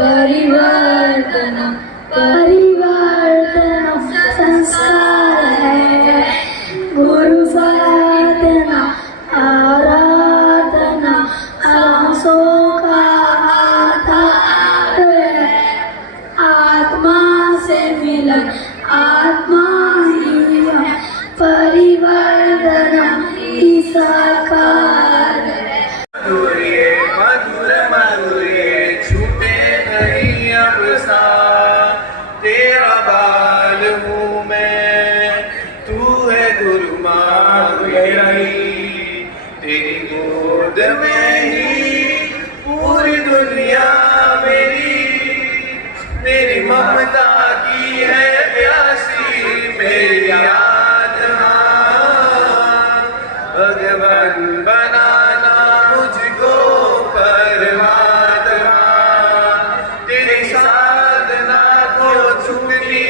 परिवर्तन परिवर्तन संस्कार है, गुरु साधना आराधना आसों का आधार है, आत्मा से मिलन आत्मा ही है, परिवर्तन ही साकार है। मधुर मधुर छूटे नहीं अब सा, तेरा बाल हूँ मैं, तू है गुरु माँ मेरी, तेरी गोद में ही पूरी दुनिया मेरी, तेरी ममता की है प्यासी मेरी आत्मा, भगवान बनाना मुझको परमात्मा, तेरी साधना को चुनती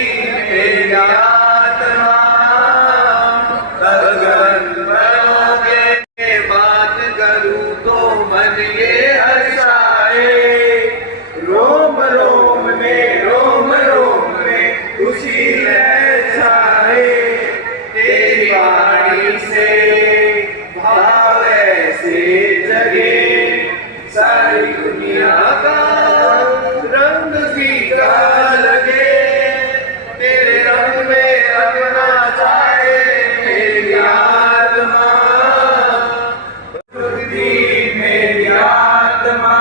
मेरी आत्मा, भगवान बनोगे बात करूं तो मन ये हर्षाए, रोम रोम में खुशी लहराए, तेरी वाणी से भाव ऐसे जगे, सारी दुनिया का रंग फीका लगे, तेरे रंग में रंगना चाहे मेरी आत्मा, मेरी आत्मा,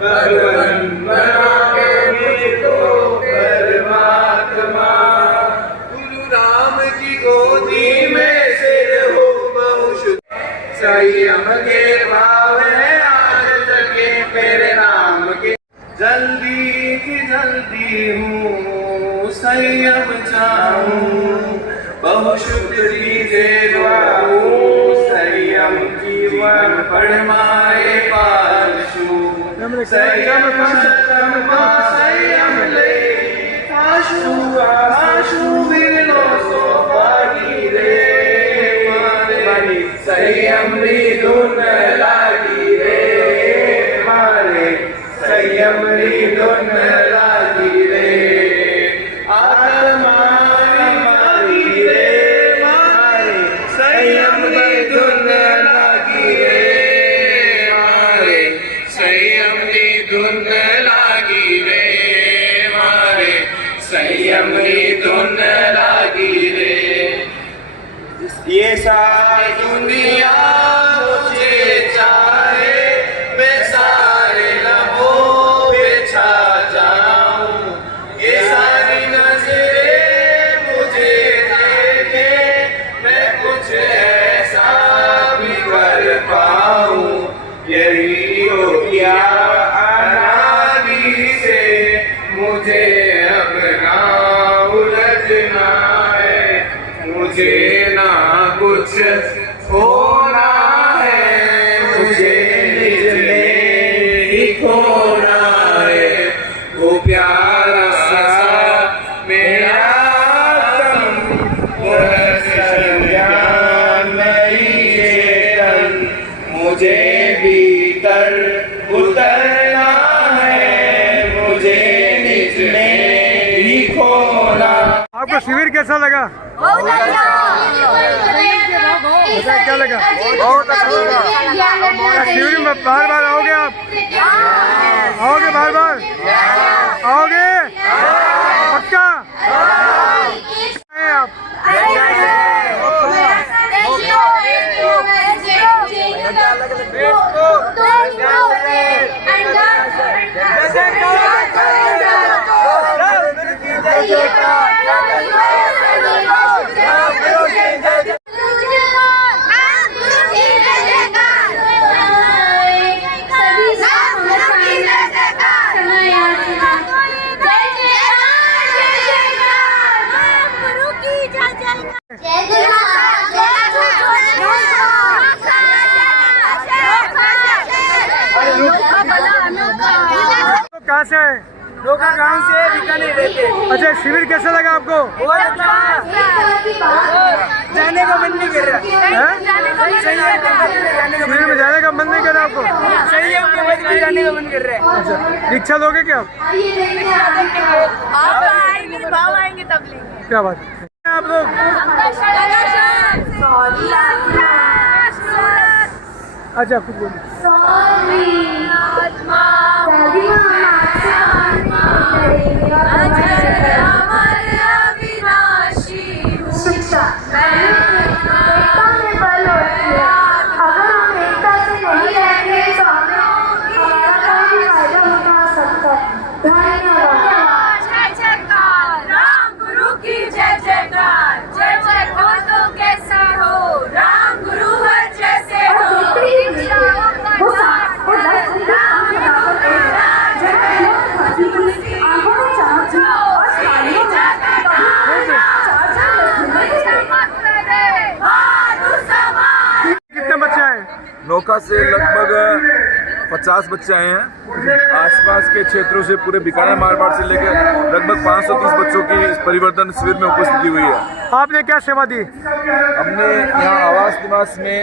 भगवान बनाओगे मुझको परमात्मा, गुरु राम की गोदी में सिर हो बहु संयम के भाव है आज जगे मेरे नाम के, जल्दी की जल्दी हूँ संयम चाहूँ, बहु शुक्री दे दुआऊँ, संयम जीवन फरमाए पाशु, संयम ले आशु आशु बिनो सो पागी रे, संयम री धुन लागी रे मारे, संयम री धुन लागी रे, आत्मा मारी रे मारे, संयम री धुन लागी रे मारे, संयम री धुन लागी रे मारे, संयम री धुन लागी रे, ये सारी दुनिया मुझे चाहे, मैं सारे लबों पे छा जाऊं, ये सारी नजरें मुझे देखे, मैं कुछ ऐसा भी कर पाऊं, यही हो गया अनादि से मुझे अब ना उलझना है, मुझे ना कुछ होना है, मुझे निज में ही खोना है, वो प्यारा सा मेरा तन, वो ज्ञान नहीं चेतन, मुझे भीतर उतरना है, मुझे निज में ही खोना। आपको शिविर कैसा लगा? क्या लगा? बहुत अच्छा लगा। शिविर में बार बार आओगे आप? आओगे बार बार? आओगे पक्का? आप कहाँ से आए? नौका गांव से बीकानेर रहते। अच्छा, शिविर कैसा लगा आपको? बहुत अच्छा। जाने का मन नहीं कर रहा है। शिविर में जाने का मन नहीं कर रहा आपको? सही है, जाने का मन कर रहा है। अच्छा, दीक्षा लोगे क्या आप? भाव आएंगे तब लेंगे। क्या बात है आप लोग? अच्छा, खुद बोलिए। शिक्षा एकता में बल होती है। अगर हम एकता से नहीं रहेंगे तो हमें हमारा कोई फायदा उठा सकता है। धन्यवाद। जय जयकार राम गुरु की जय जयकार। जय जय हो तो कैसे हो, राम गुरु हर जैसे हो। कितने बच्चे आए? नौका से लगभग 50 बच्चे आए हैं। आसपास के क्षेत्रों से पूरे बीकानेर मारवाड़ से लेकर लगभग 530 बच्चों की इस परिवर्तन शिविर में उपस्थिति हुई है। आपने क्या सेवा दी? हमने यहाँ आवास निवास में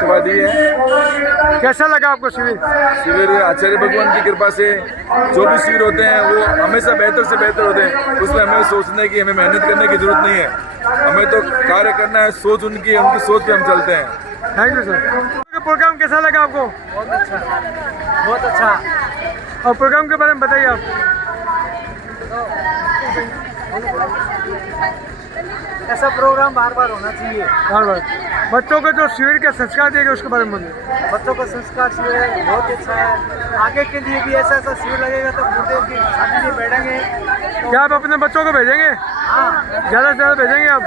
सेवा दी है। कैसा लगा आपको शिविर? शिविर आचार्य भगवान की कृपा से जो भी शिविर होते हैं वो हमेशा बेहतर से बेहतर होते हैं। उसमें हमें सोचने की, हमें मेहनत करने की जरूरत नहीं है। हमें तो कार्य करना है, सोच उनकी सोच पे हम चलते हैं। Thank you sir. प्रोग्राम कैसा लगा आपको? बहुत अच्छा, बहुत अच्छा। और प्रोग्राम के बारे में बताइए आप। ऐसा प्रोग्राम बार बार होना चाहिए। बार बार बच्चों को जो शिविर का संस्कार दिए गए उसके बारे में बोलिए। बच्चों को संस्कार शिविर बहुत अच्छा है। आगे के लिए भी ऐसा शिविर लगेगा तो गुरुदेव की शादी में बैठेंगे। क्या आप अपने बच्चों को भेजेंगे? हाँ, ज़्यादा से ज़्यादा भेजेंगे आप?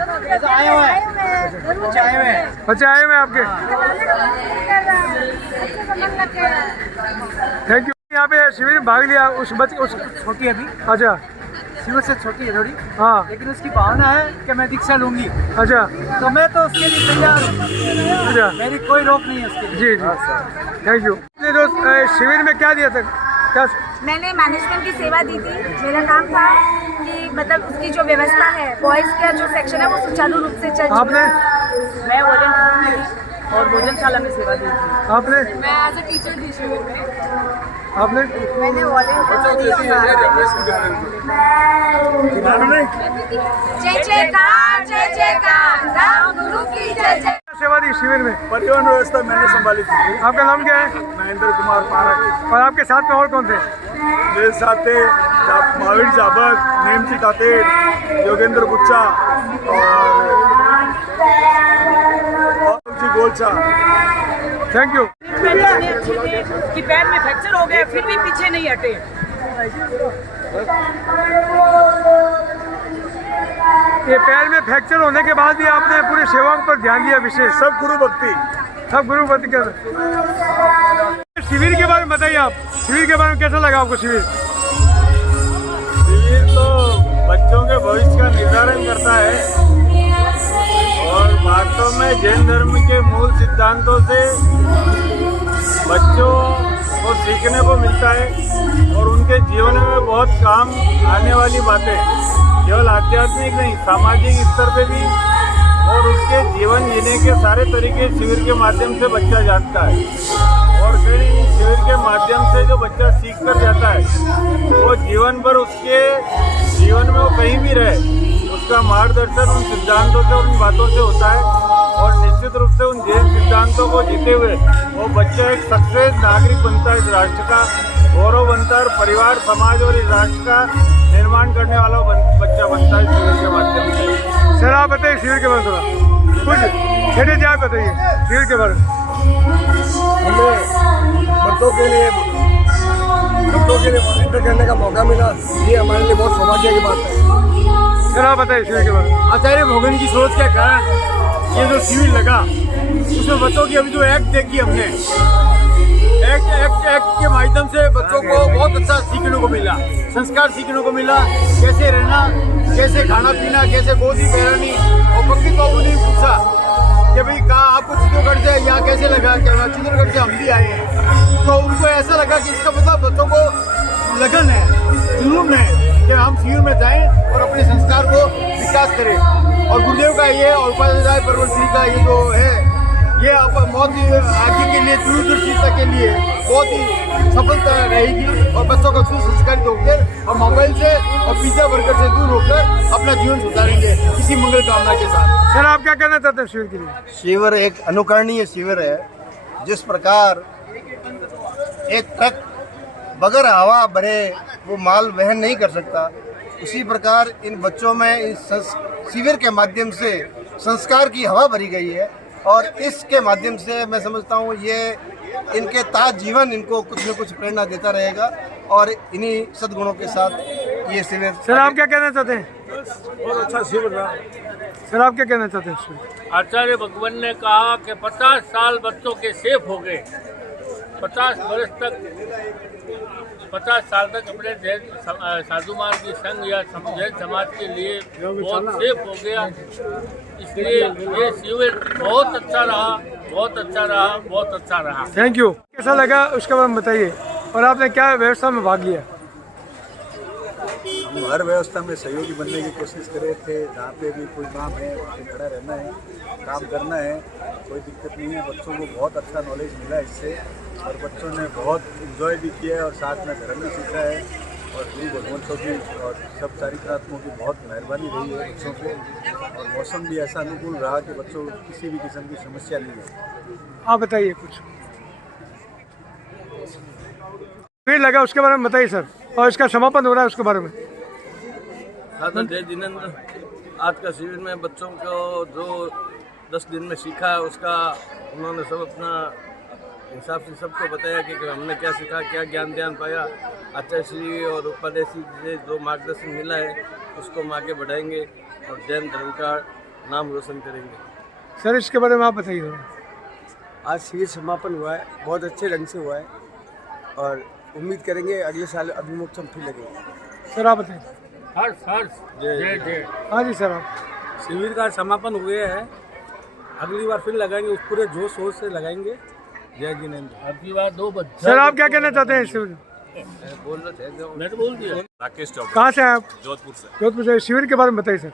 आए हुए हैं, बच्चे आए हुए हैं। बच्चे आए हुए हैं आपके? Thank you. यहाँ पे शिविर में भाग लिया उस छोटी अभी, अच्छा, शिविर से छोटी है थोड़ी, हाँ, लेकिन उसकी भावना है कि मैं दीक्षा लूंगी। अच्छा, तो मैं तो उसके लिए तैयार हूँ। अच्छा, मेरी कोई रोक नहीं है उसके लिए। जी जी, थैंक यू। आपने जो शिविर में क्या दिया था? क्या? मैंने मैनेजमेंट की सेवा दी थी। मेरा काम था कि मतलब उसकी जो व्यवस्था है, बॉयज़ का जो सेक्शन है वो सुचारू रूप से चल। आपने? मैं वॉलंटियर और भोजनशाला में सेवा दी थी। आपने? मैं एज ए टीचर थी शिविर में। आपने? मैंने वॉलंटियर दी। जय जयकार, जय जयकार राम गुरु की जय जय। सेवा दी शिविर में? परिवहन व्यवस्था मैंने संभाली थी। आपका नाम क्या है? महेंद्र कुमार पारक। और आपके साथ में और कौन थे? मेरे साथ थे महावीर जाबक, नेमची तातेड़, योगेंद्र गुच्चा और गोलचा। Thank you. कि पैर में फ्रैक्चर हो गया फिर भी पीछे नहीं हटे। ये पैर में फ्रैक्चर होने के बाद भी आपने पूरी सेवाओं पर ध्यान दिया विशेष। सब गुरु भक्ति कर। शिविर के बारे में बताइए आप। शिविर के बारे में कैसा लगा आपको शिविर? शिविर तो बच्चों के भविष्य का निर्धारण करता है और वास्तव में जैन धर्म के मूल सिद्धांतों से बच्चों को सीखने को मिलता है और उनके जीवन में बहुत काम आने वाली बातें केवल आध्यात्मिक नहीं, सामाजिक स्तर पे भी और उसके जीवन जीने के सारे तरीके शिविर के माध्यम से बच्चा जानता है। और फिर शिविर के माध्यम से जो बच्चा सीख कर जाता है वो जीवन भर उसके जीवन में वो कहीं भी रहे उसका मार्गदर्शन उन सिद्धांतों से, उन बातों से होता है और निश्चित रूप से उन जैन सिद्धांतों को जीते हुए वो बच्चा एक सक्सेस नागरिक बनता है, इस राष्ट्र का गौरव बनता है और परिवार, समाज और इस राष्ट्र का निर्माण करने वाला बच्चा बनता है शिविर के माध्यम से। सर आप बताइए शिविर के बारे में थोड़ा कुछ छठे जी आप बताइए शिविर के बारे में। हमें बच्चों के लिए वॉलंटियर करने का मौका मिला, ये हमारे लिए बहुत सौभाग्य की बात है। सर आप बताइए शिविर के बारे में। आचार्य भगवान की सोच के कारण ये जो शिविर लगा उसमें बच्चों की अभी जो एक्ट देखी हमने, एक्ट के माध्यम से बच्चों को बहुत अच्छा सीखने को मिला, संस्कार सीखने को मिला, कैसे रहना, कैसे खाना पीना, कैसे गोदी बहरानी। और पक्की तो उन्हें पूछा कि भाई कहाँ आपको चित्तौड़गढ़ से यहाँ कैसे लगा, क्या चित्तौड़गढ़ से हम भी आए हैं। तो उनको ऐसा लगा कि इसका मतलब बच्चों को लगन है, जुनून है कि हम शिविर में जाएं और अपने संस्कार को विकास करें। और गुरुदेव का ये और उपाध्याय परवर श्री का ये जो है, ये बहुत ही आगे के लिए दूरदर्शिता के लिए बहुत ही सफलता रहेगी और बच्चों का सुसंस्कारित होकर और मोबाइल से और पिज्जा बर्गर से दूर होकर अपना जीवन सुधारेंगे इसी मंगल कामना के साथ। सर, आप क्या कहना चाहते हैं शिविर के लिए? शिविर एक अनुकरणीय शिविर है। जिस प्रकार एक ट्रक बगैर हवा भरे वो माल वहन नहीं कर सकता, उसी प्रकार इन बच्चों में इस शिविर के माध्यम से संस्कार की हवा भरी गई है और इसके माध्यम से मैं समझता हूँ ये इनके ताज जीवन इनको कुछ न कुछ प्रेरणा देता रहेगा और इन्हीं सद्गुणों के साथ ये शिविर। सर, आप क्या कहना चाहते हैं? बहुत अच्छा शिविर रहा। सर, आप क्या कहना चाहते हैं? आचार्य भगवान ने कहा कि 50 साल बच्चों के सेफ हो गए, 50 वर्ष तक 50 साल तक अपने साधु मार्ग की संघ या जैन समाज के लिए बहुत सेफ हो गया। इसलिए ये शिविर बहुत अच्छा रहा, बहुत अच्छा रहा, बहुत अच्छा रहा। Thank you. कैसा लगा उसके बारे में बताइए, और आपने क्या व्यवस्था में भाग लिया? हम हर व्यवस्था में सहयोगी बनने की कोशिश कर रहे थे। जहाँ पे भी कोई काम है वहाँ पे खड़ा रहना है, काम करना है, कोई दिक्कत नहीं है। बच्चों को बहुत अच्छा नॉलेज मिला इससे और बच्चों ने बहुत इन्जॉय भी किया है और साथ में धर्म भी सीखा है और गुरु भगवंतों की और सब चारित्रात्मों की बहुत मेहरबानी रही है बच्चों पे। और मौसम भी ऐसा अनुकूल रहा कि बच्चों को किसी भी किस्म की समस्या नहीं है। आप बताइए कुछ फिर लगा उसके बारे में बताइए सर, और इसका समापन हो रहा है उसके बारे में। साधन जय जिनेंद्र, आज का शिविर में बच्चों को जो 10 दिन में सीखा है उसका उन्होंने सब अपना हिसाब से सबको बताया कि हमने क्या सीखा, क्या ज्ञान ध्यान पाया। आचार्य श्री और उपाध्याय श्री से जो मार्गदर्शन मिला है उसको हम आगे बढ़ाएंगे और जैन धर्म का नाम रोशन करेंगे। सर, इसके बारे में आप बताइए। आज शिविर समापन हुआ है, बहुत अच्छे ढंग से हुआ है और उम्मीद करेंगे अगले साल अभिमुख हम फिर लगेंगे। सर, आप बताइए। जय जय। हाँ जी सर, आप। शिविर का समापन हो गया है, अगली बार फिर लगाएंगे, उस पूरे जोश शोर से लगाएंगे। जय जिनेंद्र। अगली बार 2 बच्चे। सर, आप क्या कहना चाहते हैं शिविर? मैं तो बोल दिया। राकेश चौक। कहाँ से हैं आप? जोधपुर से। जोधपुर से। शिविर के बारे में बताइए सर।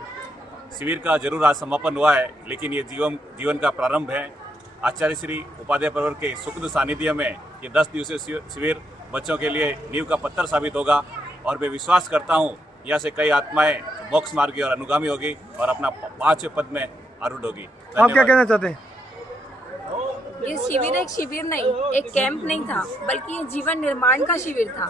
शिविर का जरूर आज समापन हुआ है, लेकिन ये जीवन का प्रारंभ है। आचार्य श्री उपाध्याय परवर के सुखद सानिध्य में ये 10 दिवसीय शिविर बच्चों के लिए नींव का पत्थर साबित होगा और मैं विश्वास करता हूँ यहाँ से कई आत्माएं मोक्ष मार्गी और अनुगामी होगी और अपना 5वें पद में आरूढ़ होगी। आप क्या कहना चाहते हैं? ये शिविर एक शिविर नहीं, एक कैंप नहीं था, बल्कि ये जीवन निर्माण का शिविर था,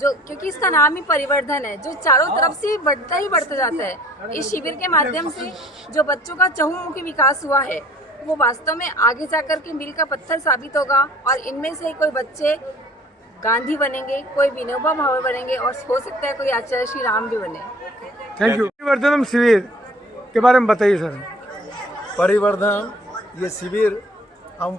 जो क्योंकि इसका नाम ही परिवर्धन है, जो चारों तरफ से बढ़ता ही बढ़ता जाता है। इस शिविर के माध्यम से जो बच्चों का चहुमुखी विकास हुआ है वो वास्तव में आगे जाकर के मील का पत्थर साबित होगा और इनमें से कोई बच्चे गांधी बनेंगे, कोई विनोबा भावे बनेंगे और हो सकता है कोई आचार्य श्री राम भी बने। Thank you. परिवर्धन शिविर के बारे में बताइए सर। परिवर्धन ये शिविर हम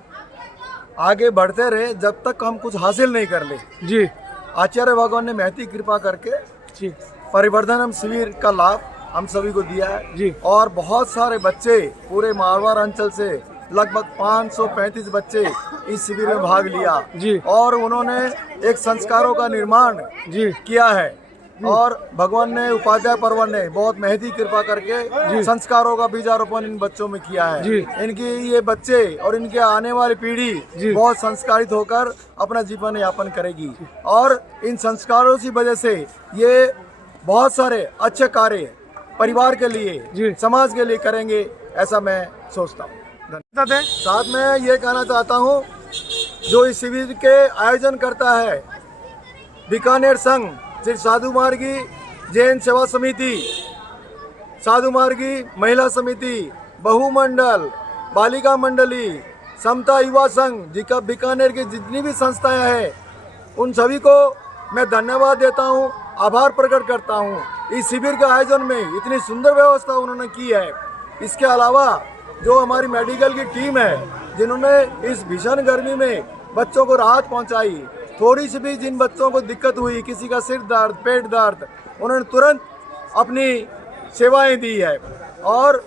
आगे बढ़ते रहे जब तक हम कुछ हासिल नहीं कर ले। जी। आचार्य भगवान ने महती कृपा करके जी परिवर्धन शिविर का लाभ हम सभी को दिया है जी। और बहुत सारे बच्चे पूरे मारवाड़ अंचल से लगभग 535 बच्चे इस शिविर में भाग लिया जी। और उन्होंने एक संस्कारों का निर्माण जी किया है और भगवान ने उपाध्याय परवर ने बहुत महती कृपा करके संस्कारों का बीजारोपण इन बच्चों में किया है जी। इनकी ये बच्चे और इनके आने वाली पीढ़ी बहुत संस्कारित होकर अपना जीवन यापन करेगी और इन संस्कारों की वजह से ये बहुत सारे अच्छे कार्य परिवार के लिए समाज के लिए करेंगे, ऐसा मैं सोचता हूँ। साथ में ये कहना चाहता हूँ, जो इस शिविर के आयोजन करता है बीकानेर संघ, श्री साधु मार्गी जैन सेवा समिति, साधु मार्गी महिला समिति, बहुमंडल, बालिका मंडली, समता युवा संघ, जिका बीकानेर की जितनी भी संस्थाएं हैं उन सभी को मैं धन्यवाद देता हूं, आभार प्रकट करता हूं। इस शिविर के आयोजन में इतनी सुंदर व्यवस्था उन्होंने की है। इसके अलावा जो हमारी मेडिकल की टीम है जिन्होंने इस भीषण गर्मी में बच्चों को राहत पहुंचाई, थोड़ी सी भी जिन बच्चों को दिक्कत हुई, किसी का सिर दर्द, पेट दर्द, उन्होंने तुरंत अपनी सेवाएं दी है। और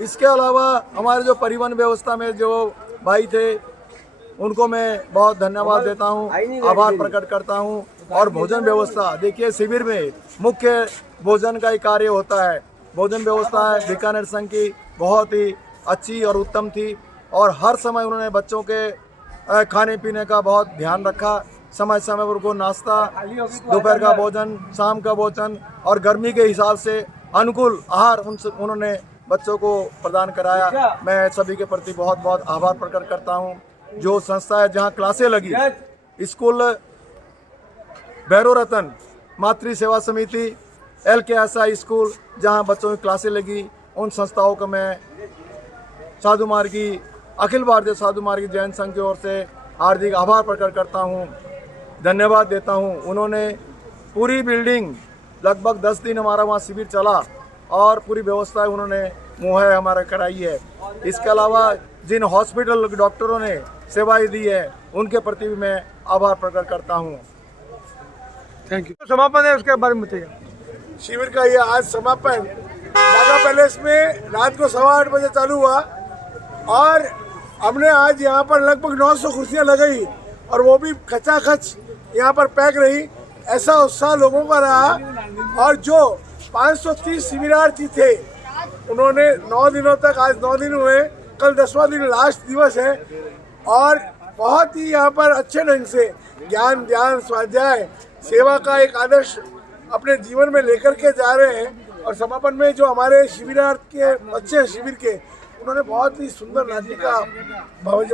इसके अलावा हमारे जो परिवहन व्यवस्था में जो भाई थे उनको मैं बहुत धन्यवाद देता हूं, आभार प्रकट करता हूं। और भोजन व्यवस्था, देखिए शिविर में मुख्य भोजन का ही कार्य होता है। भोजन व्यवस्था है बीकानेर संघ की बहुत ही अच्छी और उत्तम थी और हर समय उन्होंने बच्चों के खाने पीने का बहुत ध्यान रखा। समय समय पर उनको नाश्ता, दोपहर का भोजन, शाम का भोजन और गर्मी के हिसाब से अनुकूल आहार उन्होंने बच्चों को प्रदान कराया। मैं सभी के प्रति बहुत बहुत आभार प्रकट करता हूँ। जो संस्था है जहाँ क्लासें लगी, स्कूल भैरव रतन मातृ सेवा समिति, LKSI स्कूल जहाँ बच्चों की क्लासें लगी, उन संस्थाओं को मैं साधु मार्गी अखिल भारतीय साधु मार्गी जैन संघ की ओर से हार्दिक आभार प्रकट करता हूँ, धन्यवाद देता हूँ। उन्होंने पूरी बिल्डिंग लगभग 10 दिन हमारा वहाँ शिविर चला और पूरी व्यवस्था उन्होंने मुहैया हमारा कराई है। इसके अलावा जिन हॉस्पिटल डॉक्टरों ने सेवाएं दी है उनके प्रति भी मैं आभार प्रकट करता हूँ। Thank you. समापन है उसके बारे में बताइए। शिविर का ये आज समापन बागा पैलेस में रात को 8:15 बजे चालू हुआ और हमने आज यहाँ पर लगभग 900 कुर्सियाँ लगाई और वो भी खचाखच यहाँ पर पैक रही। ऐसा उत्साह लोगों का रहा और जो 530 शिविरार्थी थे उन्होंने 9 दिनों तक, आज 9 दिन हुए, कल 10वां दिन लास्ट दिवस है और बहुत ही यहाँ पर अच्छे ढंग से ज्ञान, ध्यान, स्वाध्याय, सेवा का एक आदर्श अपने जीवन में लेकर के जा रहे हैं। और समापन में जो हमारे शिविरार्थी के बच्चे शिविर के, उन्होंने बहुत ही सुंदर नाटिका,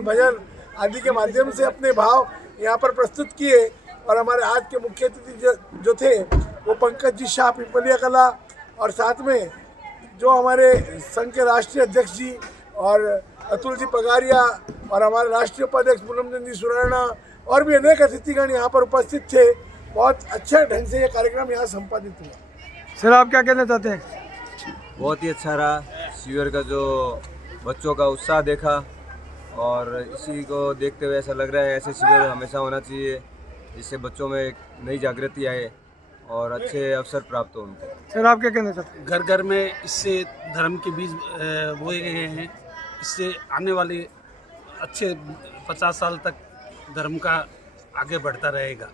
भजन आदि के माध्यम से अपने भाव यहाँ पर प्रस्तुत किए। और हमारे आज के मुख्य अतिथि जो थे वो पंकज जी शाह पिपलिया कला और साथ में जो हमारे संघ के राष्ट्रीय अध्यक्ष जी और अतुल जी पगारिया और हमारे राष्ट्रीय उपाध्यक्ष पूनमचंद जी सुराणा और भी अनेक अतिथिगण यहाँ पर उपस्थित थे। बहुत अच्छे ढंग से ये कार्यक्रम यहाँ संपादित हुआ। सर आप क्या कहना चाहते हैं? बहुत ही अच्छा रहा शिविर का, जो बच्चों का उत्साह देखा और इसी को देखते हुए ऐसा लग रहा है ऐसे शिविर हमेशा होना चाहिए जिससे बच्चों में एक नई जागृति आए और अच्छे अवसर प्राप्त हो उनको। सर आप क्या कहना चाहते हैं? घर घर में इससे धर्म के बीज बोए गए हैं। इससे आने वाले अच्छे 50 साल तक धर्म का आगे बढ़ता रहेगा।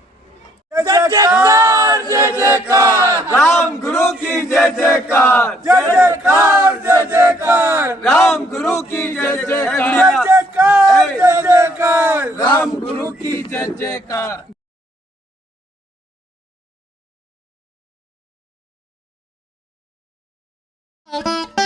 जय जयकार, जय जयकार, राम गुरु की जय जयकार, जय जयकार, जय जयकार, राम गुरु की जय जयकार, जय जयकार, जय जयकार, राम गुरु की जय जयकार। Thank you.